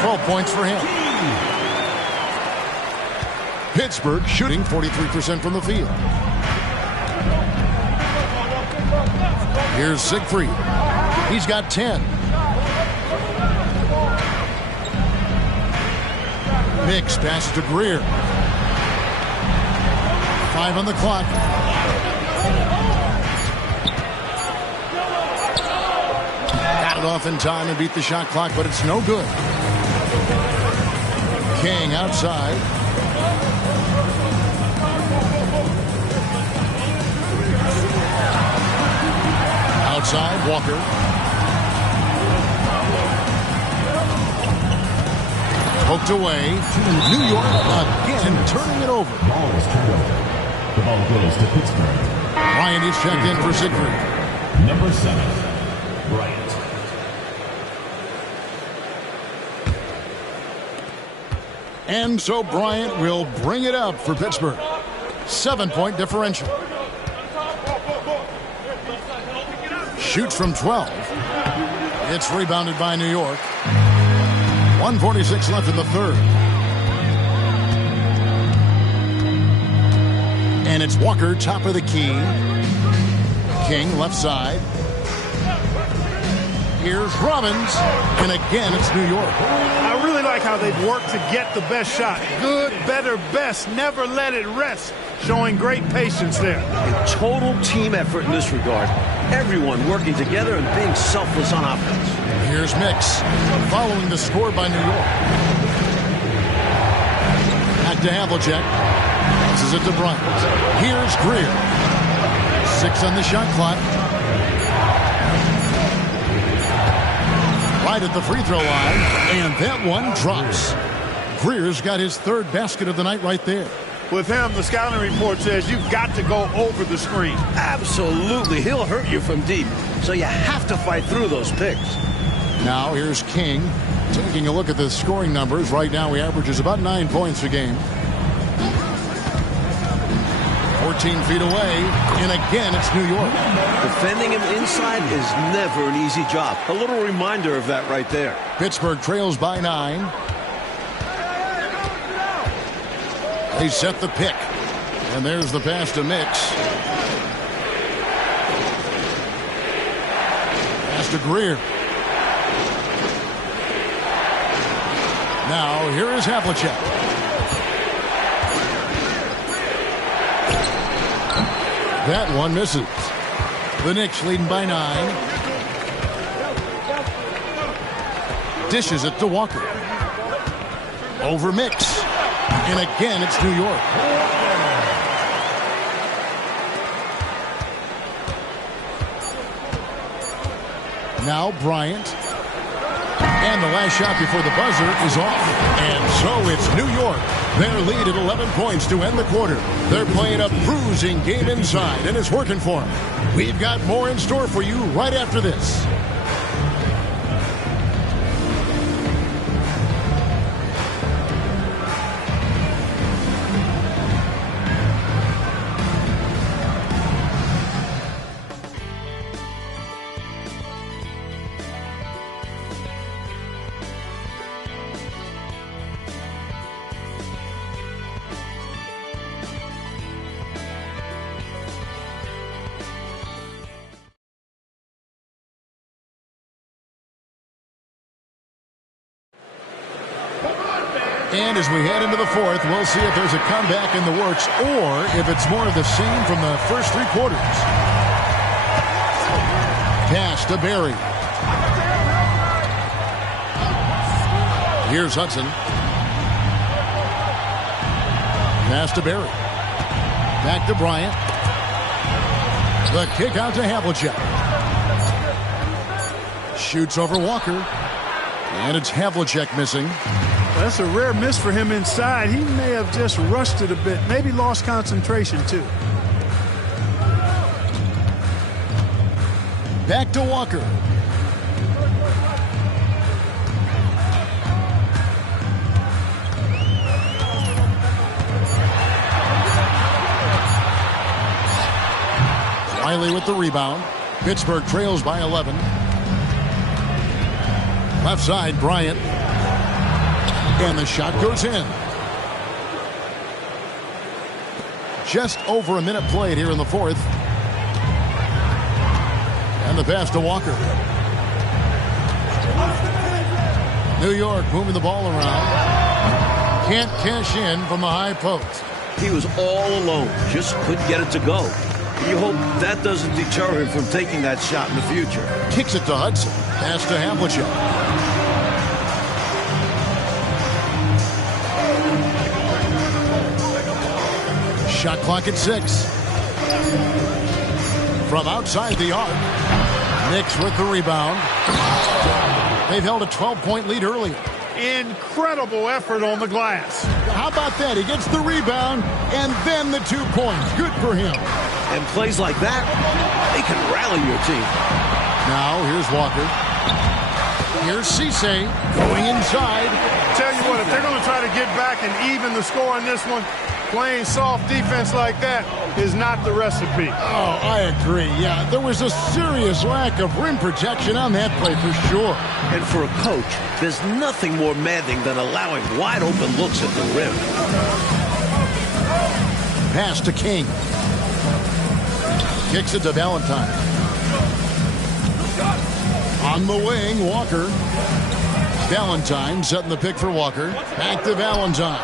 12 points for him. Pittsburgh shooting 43% from the field. Here's Siegfried. He's got 10. Knicks passes to Greer. 5 on the clock. Got it off in time and beat the shot clock, but it's no good. King outside. Outside, Walker. Poked away. New York again turning it over. Ball is turned over. The ball goes to Pittsburgh. Bryant is checked in for Siegfried. Number 7, Bryant. And so Bryant will bring it up for Pittsburgh. 7-point differential. Shoots from 12. It's rebounded by New York. 1:46 left in the third. And it's Walker, top of the key. King, left side. Here's Robbins. And again, it's New York. I really like how they've worked to get the best shot. Good, better, best. Never let it rest. Showing great patience there. A total team effort in this regard. Everyone working together and being selfless on offense. Here's Mix, following the score by New York. Back to Havlicek. Passes it to Bryant. Here's Greer. 6 on the shot clock. Right at the free throw line, and that one drops. Greer's got his third basket of the night right there. With him, the scouting report says you've got to go over the screen. Absolutely. He'll hurt you from deep, so you have to fight through those picks. Now here's King. Taking a look at the scoring numbers. Right now he averages about 9 points a game. 14 feet away, and again it's New York. Defending him inside is never an easy job. A little reminder of that right there. Pittsburgh trails by 9. They set the pick. And there's the pass to Mix. Pass to Greer. Now here is Havlicek. That one misses. The Knicks leading by 9. Dishes it to Walker. Over Mix. And again, it's New York. Now Bryant. And the last shot before the buzzer is off. And so it's New York. Their lead at 11 points to end the quarter. They're playing a bruising game inside, and it's working for them. We've got more in store for you right after this. And as we head into the fourth, we'll see if there's a comeback in the works or if it's more of the same from the first 3 quarters. Pass to Barry. Here's Hudson. Pass to Barry. Back to Bryant. The kick out to Havlicek. Shoots over Walker. And it's Havlicek missing. That's a rare miss for him inside. He may have just rushed it a bit. Maybe lost concentration, too. Back to Walker. Riley with the rebound. Pittsburgh trails by 11. Left side, Bryant. And the shot goes in. Just over a minute played here in the fourth. And the pass to Walker. New York moving the ball around. Can't cash in from the high post. He was all alone. Just couldn't get it to go. You hope that doesn't deter him from taking that shot in the future. Kicks it to Hudson. Pass to Havlicek. Shot clock at 6. From outside the arc. Knicks with the rebound. They've held a 12-point lead earlier. Incredible effort on the glass. How about that? He gets the rebound and then the 2 points. Good for him. And plays like that, they can rally your team. Now here's Walker. Here's Cisse going inside. Tell you what, if they're going to try to get back and even the score on this one, playing soft defense like that is not the recipe. Oh, I agree. Yeah, there was a serious lack of rim protection on that play for sure. And for a coach, there's nothing more maddening than allowing wide open looks at the rim. Pass to King. Kicks it to Valentine. On the wing, Walker. Valentine setting the pick for Walker. Back to Valentine.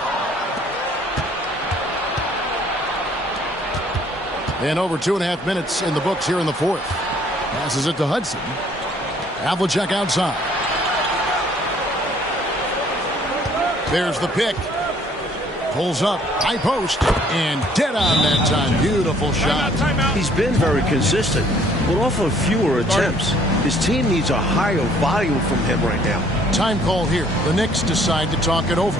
And over 2.5 minutes in the books here in the fourth. Passes it to Hudson. Havlicek outside. There's the pick. Pulls up, high post, and dead on that time. Beautiful shot. He's been very consistent, but off of fewer attempts. His team needs a higher volume from him right now. Time call here. The Knicks decide to talk it over.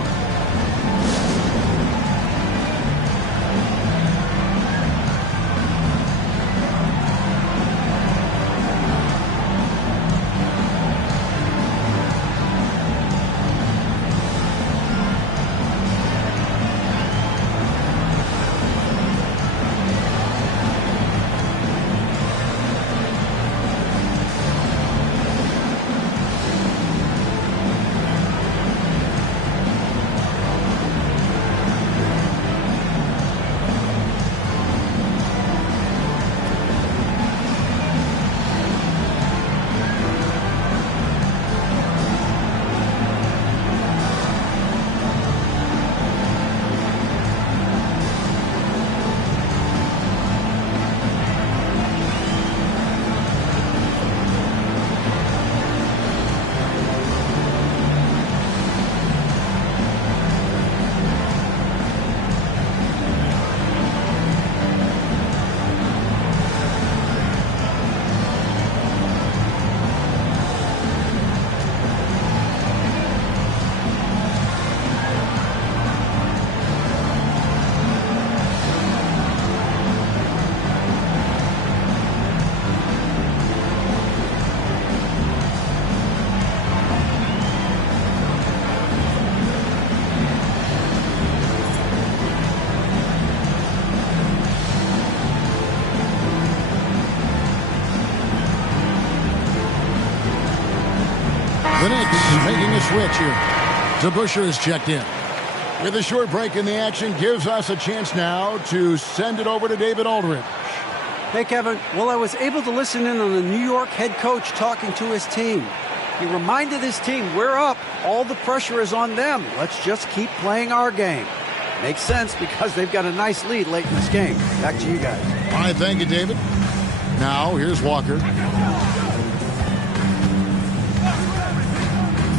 The Knicks making a switch here. DeBusschere is checked in. With a short break in the action, gives us a chance now to send it over to David Aldridge. Hey, Kevin. Well, I was able to listen in on the New York head coach talking to his team. He reminded his team, we're up. All the pressure is on them. Let's just keep playing our game. Makes sense because they've got a nice lead late in this game. Back to you guys. All right, thank you, David. Now, here's Walker.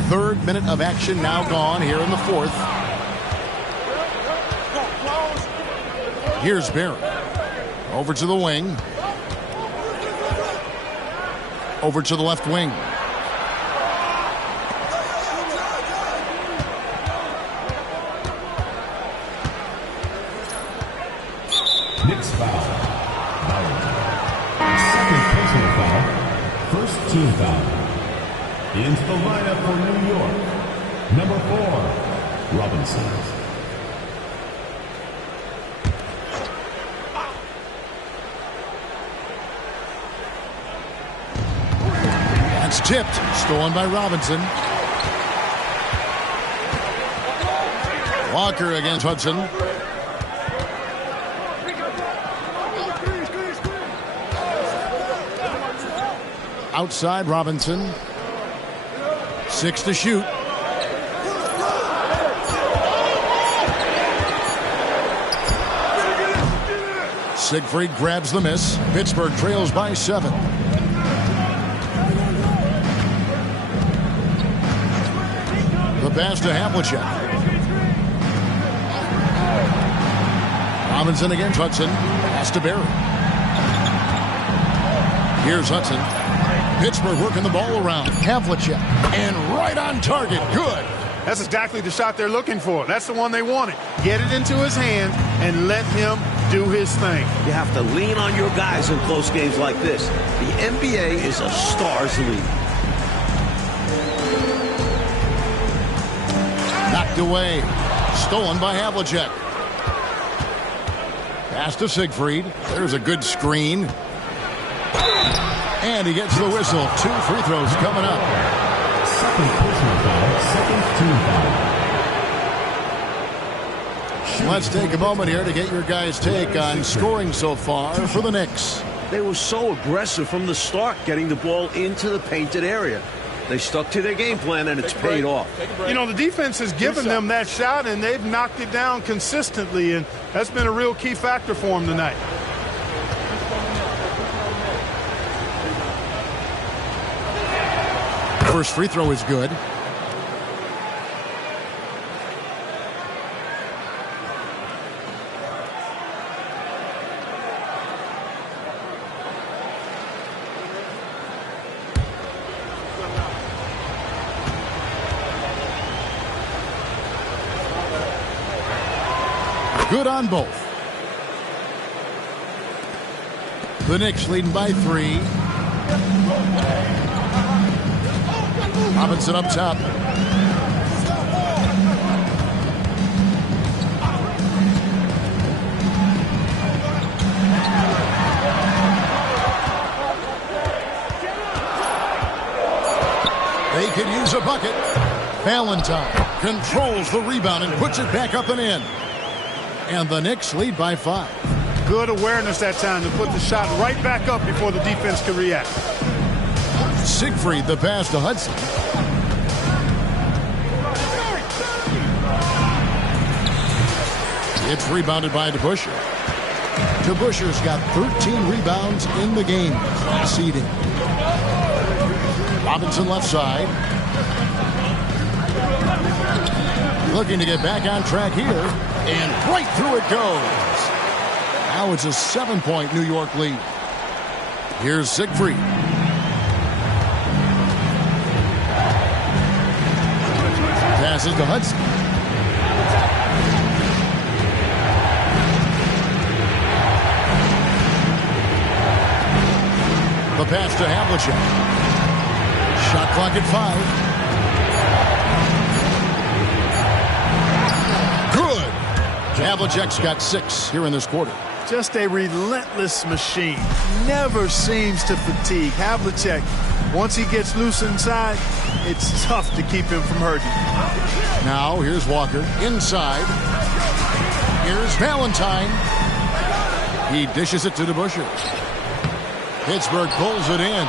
Third minute of action now gone here in the fourth. Here's Barrett. Over to the wing. Over to the left wing. Knicks foul. Second personal foul. First team foul. Into the lineup for New York. Number 4, Robinson. That's tipped. Stolen by Robinson. Walker against Hudson. Outside Robinson. 6 to shoot. Siegfried grabs the miss. Pittsburgh trails by 7. The pass to Havlicek. Robinson against Hudson. Pass to Barry. Here's Hudson. Pittsburgh working the ball around. Havlicek. And right on target. Good. That's exactly the shot they're looking for. That's the one they wanted. Get it into his hands and let him do his thing. You have to lean on your guys in close games like this. The NBA is a stars league. Knocked away. Stolen by Havlicek. Pass to Siegfried. There's a good screen. And he gets the whistle. 2 free throws coming up. Second personal foul, second team foul. Let's take a moment here to get your guys' take on scoring so far for the Knicks. They were so aggressive from the start, getting the ball into the painted area. They stuck to their game plan, and it's paid off. You know, the defense has given them that shot, and they've knocked it down consistently, and that's been a real key factor for them tonight. First free throw is good. Good on both. The Knicks leading by 3. Robinson up top. They could use a bucket. Valentine controls the rebound and puts it back up and in. And the Knicks lead by 5. Good awareness that time to put the shot right back up before the defense can react. Siegfried, the pass to Hudson. It's rebounded by DeBusschere. DeBusschere's got 13 rebounds in the game. Seeding. Robinson left side. Looking to get back on track here. And right through it goes. Now it's a 7-point New York lead. Here's Siegfried. Passes to Hudson. The pass to Havlicek. Shot clock at 5. Good. Havlicek's got 6 here in this quarter. Just a relentless machine. Never seems to fatigue. Havlicek, once he gets loose inside, it's tough to keep him from hurting. Now here's Walker inside. Here's Valentine. He dishes it to DeBusschere. Pittsburgh pulls it in.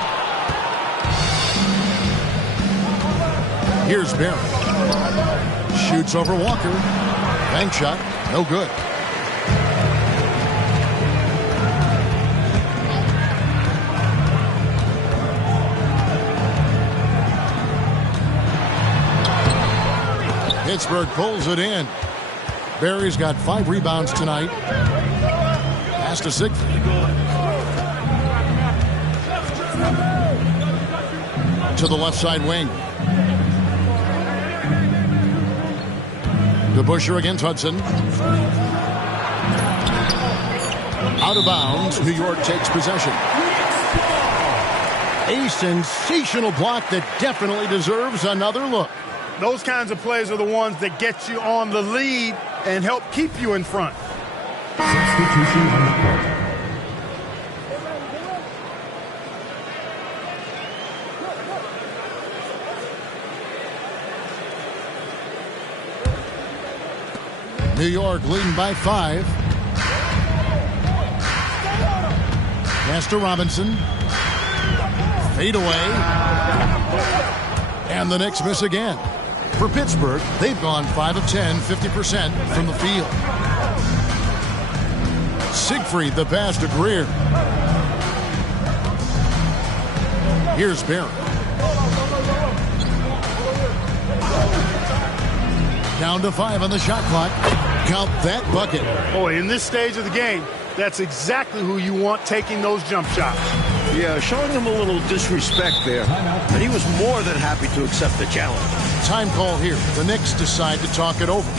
Here's Barry. Shoots over Walker. Bank shot. No good. Pittsburgh pulls it in. Barry's got 5 rebounds tonight. Pass to Siegfried. To the left side wing. DeBusschere against Hudson. Out of bounds. New York takes possession. A sensational block that definitely deserves another look. Those kinds of plays are the ones that get you on the lead and help keep you in front. Substitution on the court. New York leading by 5. Pass to Robinson. Fade away. And the Knicks miss again. For Pittsburgh, they've gone 5 of 10, 50% from the field. Siegfried, the pass to Greer. Here's Barrett. Down to 5 on the shot clock. Count that bucket. Boy, in this stage of the game, that's exactly who you want taking those jump shots. Yeah, showing him a little disrespect there. And he was more than happy to accept the challenge. Time call here. The Knicks decide to talk it over.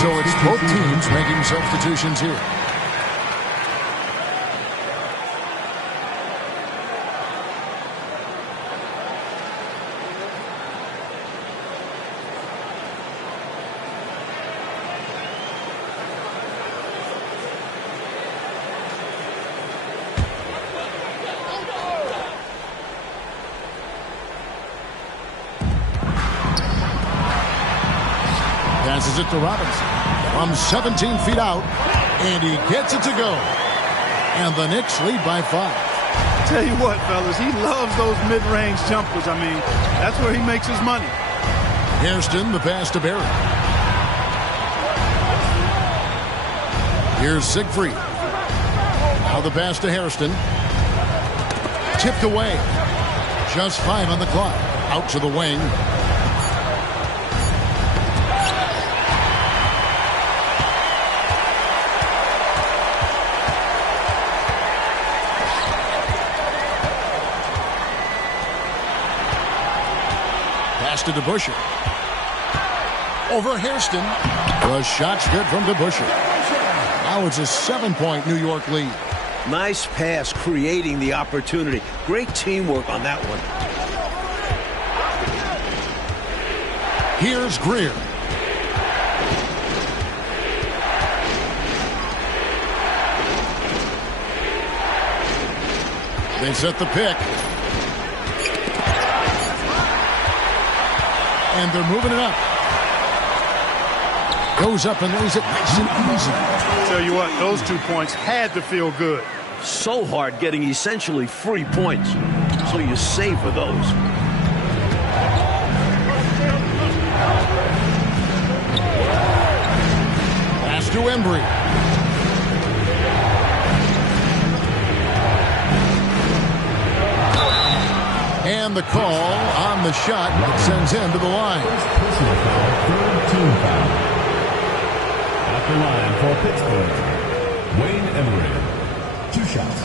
So it's both teams making substitutions here. Passes it to Robinson from 17 feet out, and he gets it to go. And the Knicks lead by 5. Tell you what, fellas, he loves those mid-range jumpers. I mean, that's where he makes his money. Hairston, the pass to Barrett. Here's Siegfried. Now the pass to Hairston. Tipped away. Just 5 on the clock. Out to the wing. To DeBusschere. Over Hairston. The shot's good from DeBusschere. Now it's a 7-point New York lead. Nice pass, creating the opportunity. Great teamwork on that one. Here's Greer. They set the pick. And they're moving it up. Goes up and lays it nice and easy. Tell you what, those 2 points had to feel good. So hard getting essentially free points. So you savor those. Pass to Embry. And the call on the shot that sends him to the line. Personal foul, third team foul. At the line for Pittsburgh, Wayne Embry. 2 shots.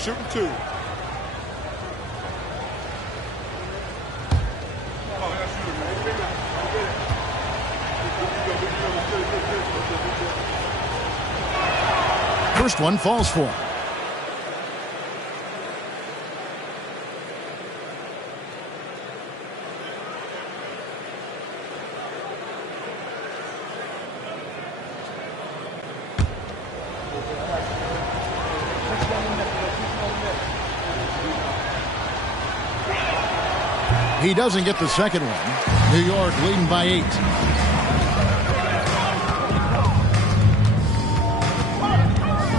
Shooting 2. first one falls for him. He doesn't get the second one. New York leading by 8.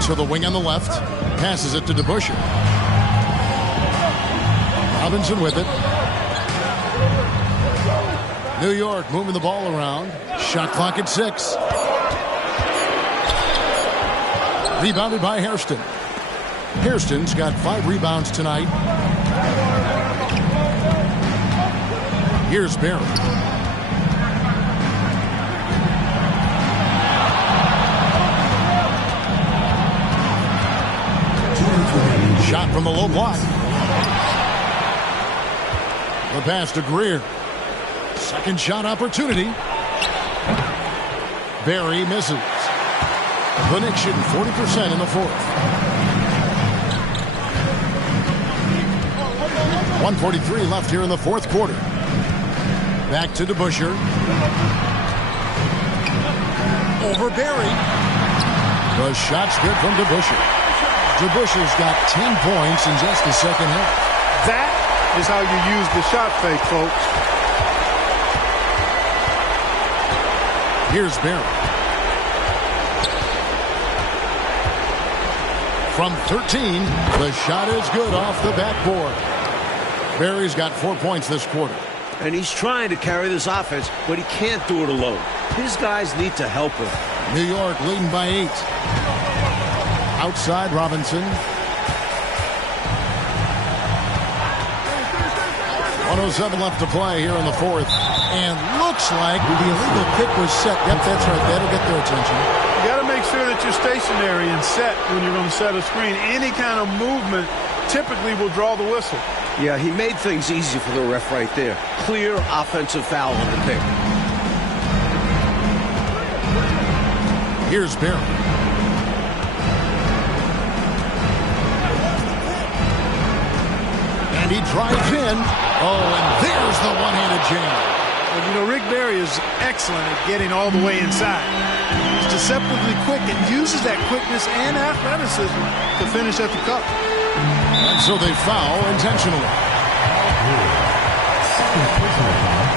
To the wing on the left. Passes it to DeBusschere. Robinson with it. New York moving the ball around. Shot clock at 6. Rebounded by Hairston. Hairston's got 5 rebounds tonight. Here's Barry. Shot from the low block. The pass to Greer. Second shot opportunity. Barry misses. The Knicks shooting 40% in the fourth. 1:43 left here in the fourth quarter. Back to DeBusschere. Over Barry. The shot's good from DeBusschere. DeBusschere's got 10 points in just the second half. That is how you use the shot fake, folks. Here's Barry. From 13, the shot is good off the backboard. Barry's got 4 points this quarter. And he's trying to carry this offense, but he can't do it alone. His guys need to help him. New York leading by 8. Outside Robinson. 1:07 left to play here in the fourth. And looks like the illegal kick was set. Yep, that's right. That'll get their attention. You got to make sure that you're stationary and set when you're going to set a screen. Any kind of movement typically will draw the whistle. Yeah, he made things easy for the ref right there. Clear offensive foul on the pick. Here's Barry. And he drives in. Oh, and there's the one-handed jam. Well, you know, Rick Barry is excellent at getting all the way inside. He's deceptively quick and uses that quickness and athleticism to finish at the cup. And so they foul intentionally. Second personal foul.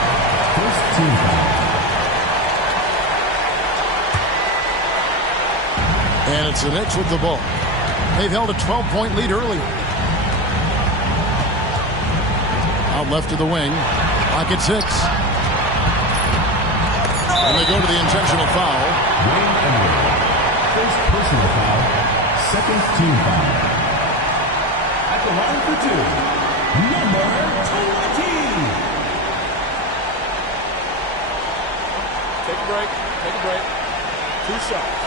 First team foul. And it's the Knicks with the ball. They've held a 12-point lead earlier. Out left to the wing. Clock at 6. And they go to the intentional foul. Wayne Edwards. First personal foul. Second team foul. At the line for 2, number 20. Take a break. Take a break. 2 shots.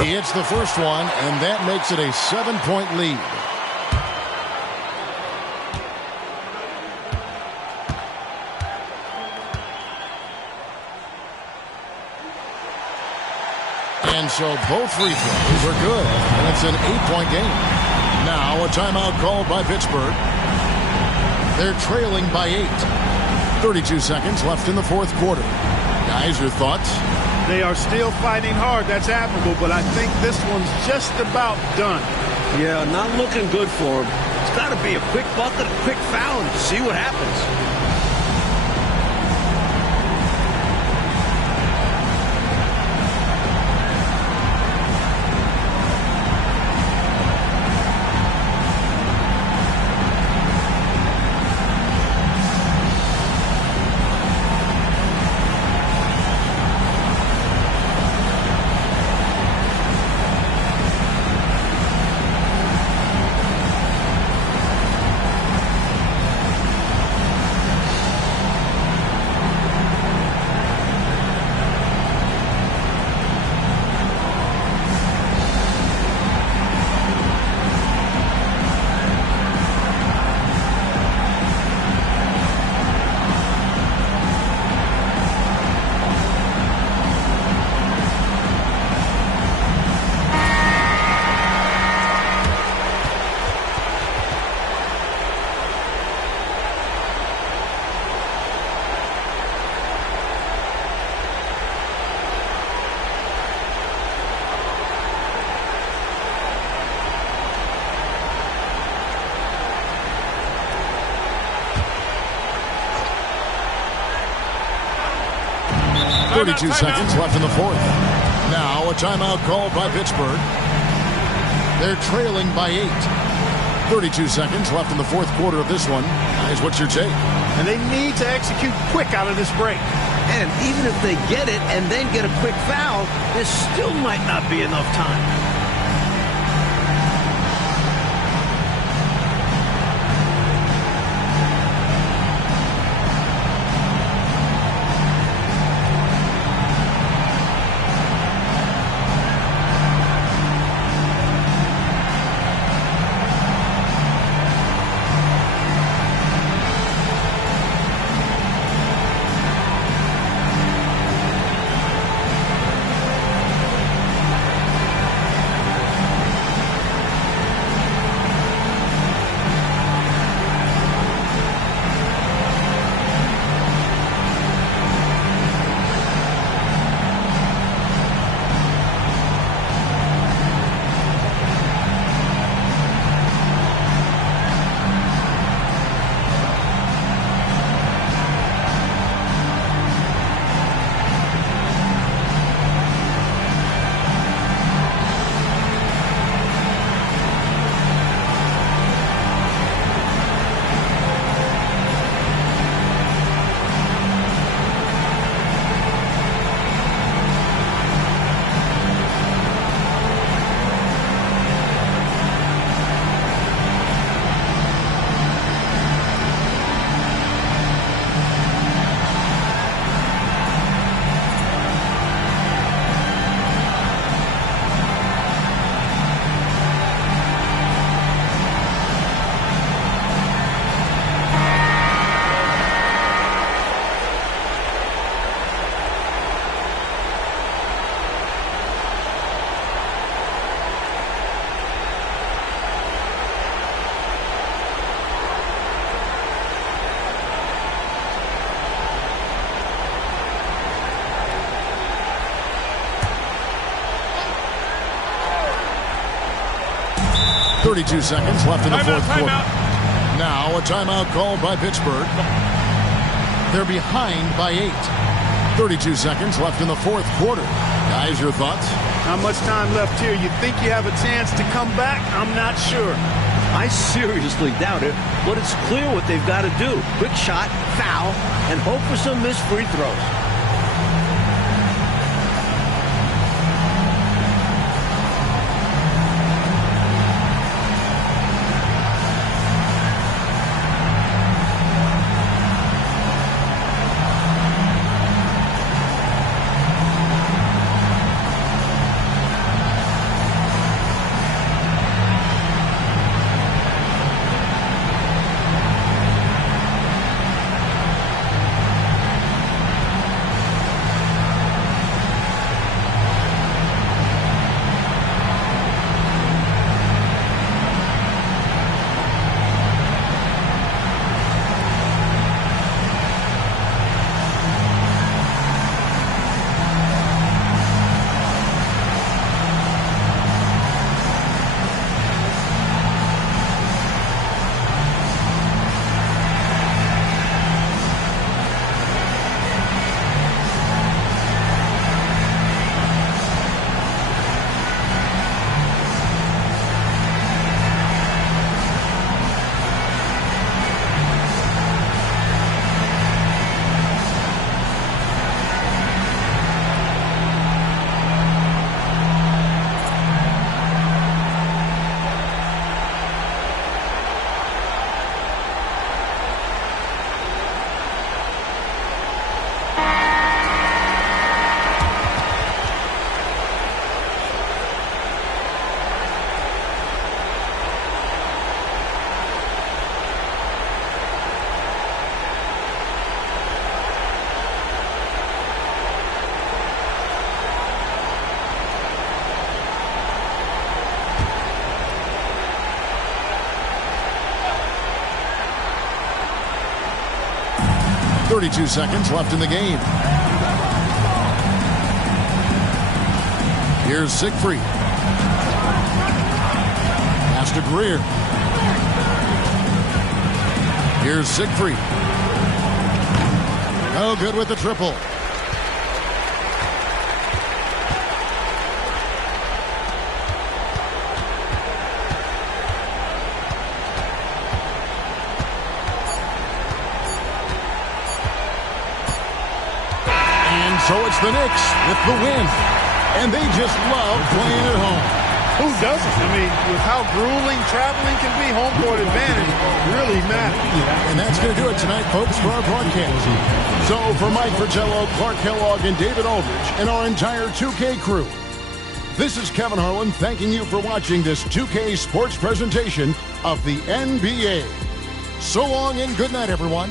He hits the first one, and that makes it a 7-point lead. And so both free throws are good, and it's an 8-point game. Now a timeout called by Pittsburgh. They're trailing by 8. 32 seconds left in the fourth quarter. Guys, your thoughts? They are still fighting hard. That's admirable, but I think this one's just about done. Yeah, not looking good for him. It's got to be a quick bucket, a quick foul, and see what happens. 32 seconds left in the fourth. Now a timeout called by Pittsburgh. They're trailing by 8. 32 seconds left in the fourth quarter of this one. Guys, what's your take? And they need to execute quick out of this break. And even if they get it and then get a quick foul, there still might not be enough time. .32 seconds left in the fourth quarter. Now a timeout called by Pittsburgh. They're behind by 8. 32 seconds left in the fourth quarter. Guys, your thoughts? Not much time left here. You think you have a chance to come back? I'm not sure. I seriously doubt it, but it's clear what they've got to do. Quick shot, foul, and hope for some missed free throws. .32 seconds left in the game. Here's Siegfried. Pass to Greer. Here's Siegfried. Oh, good with the triple. the Knicks with the win. And they just love playing at home. Who doesn't? I mean, with how grueling traveling can be, home court advantage really matters. And that's going to do it tonight, folks, for our broadcast. So for Mike Fratello, Clark Kellogg, and David Aldridge, and our entire 2K crew, this is Kevin Harlan thanking you for watching this 2K Sports presentation of the NBA. So long and good night, everyone.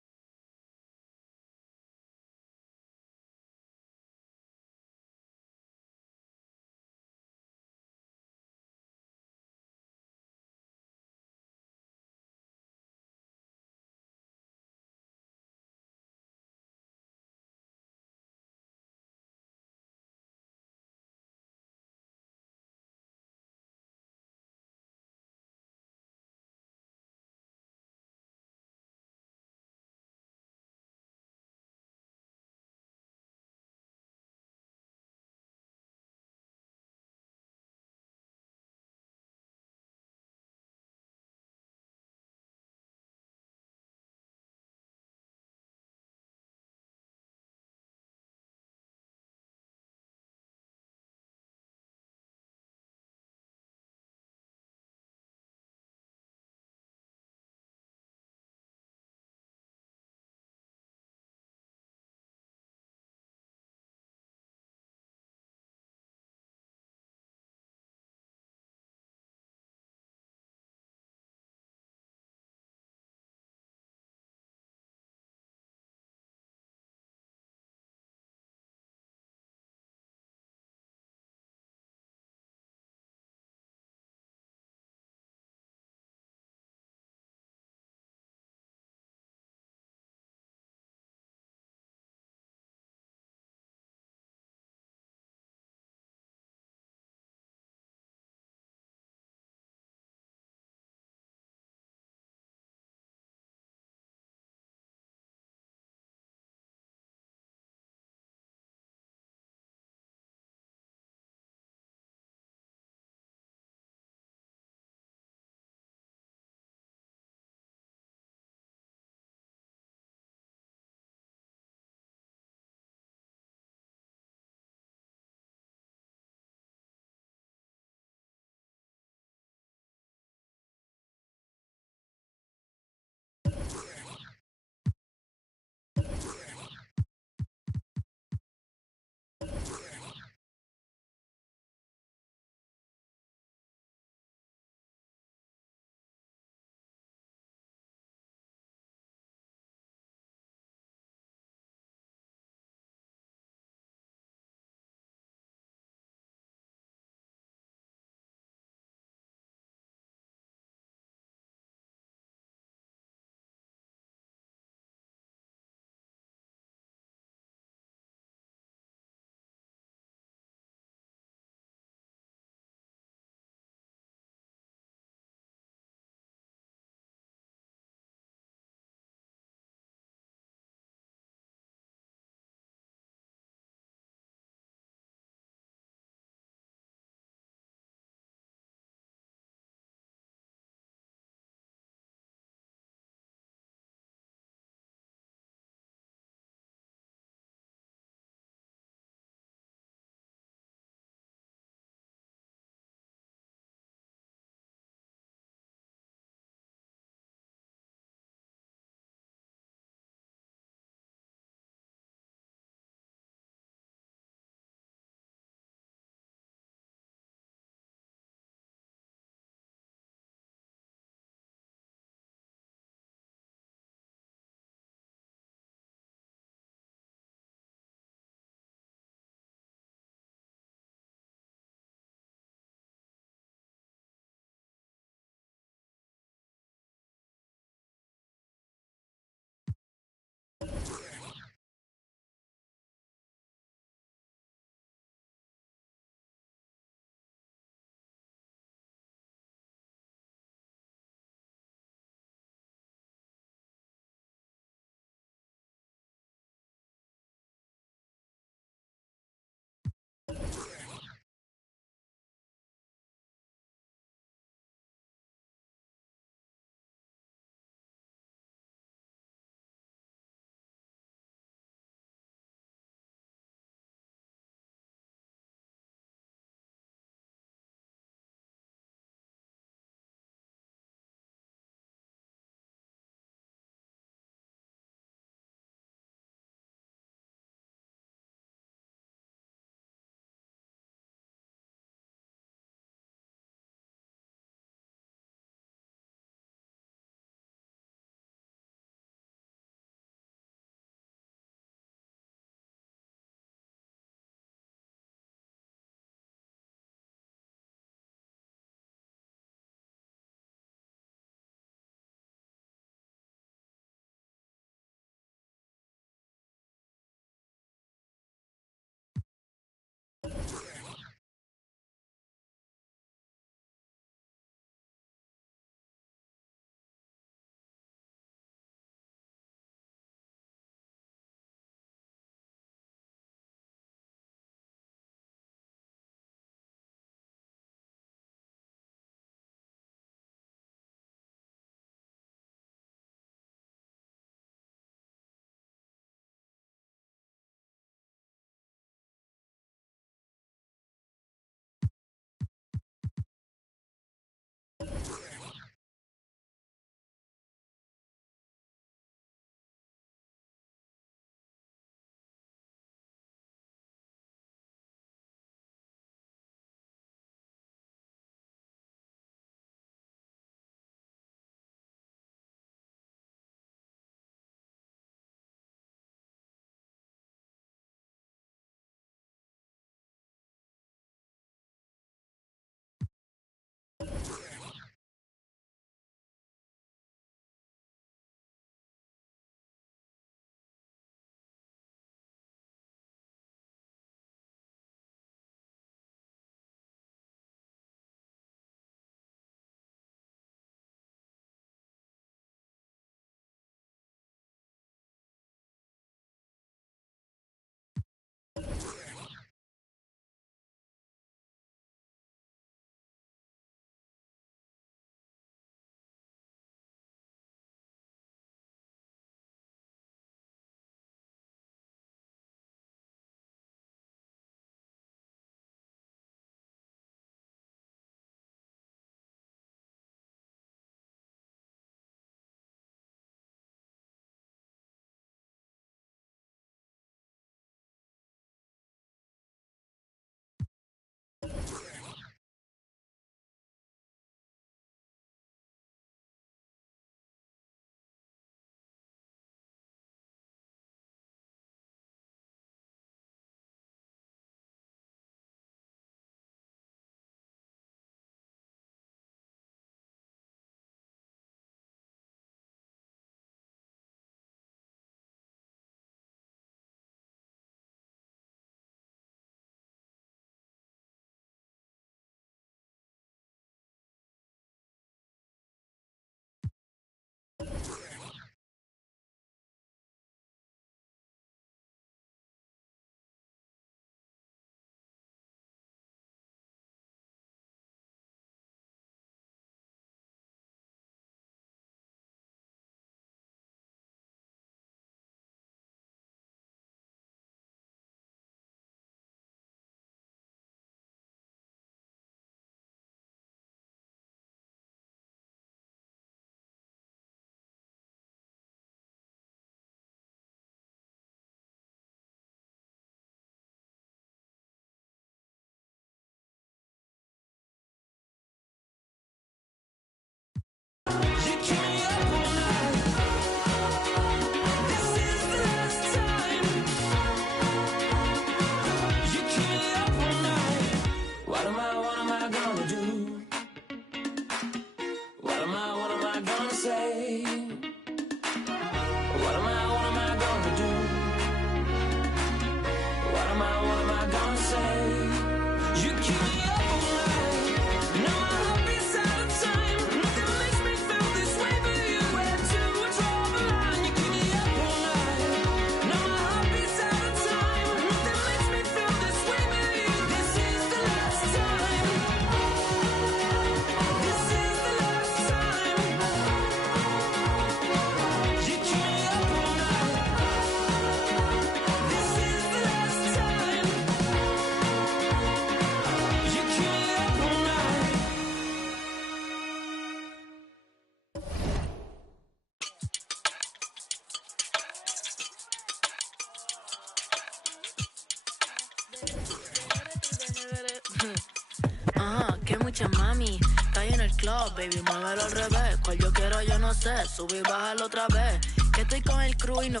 Que mucha mami, está ahí en el club, baby, muévelo al revés. Cual yo quiero, yo no sé, subir y bajarlo otra vez. Que estoy con el crew y no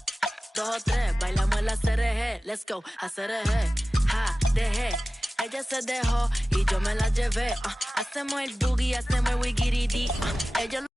2 o 3, bailamos en la CRG, let's go, a CRG, ja, dejé. Ella se dejó y yo me la llevé, hacemos el boogie, hacemos el wigiridi, ella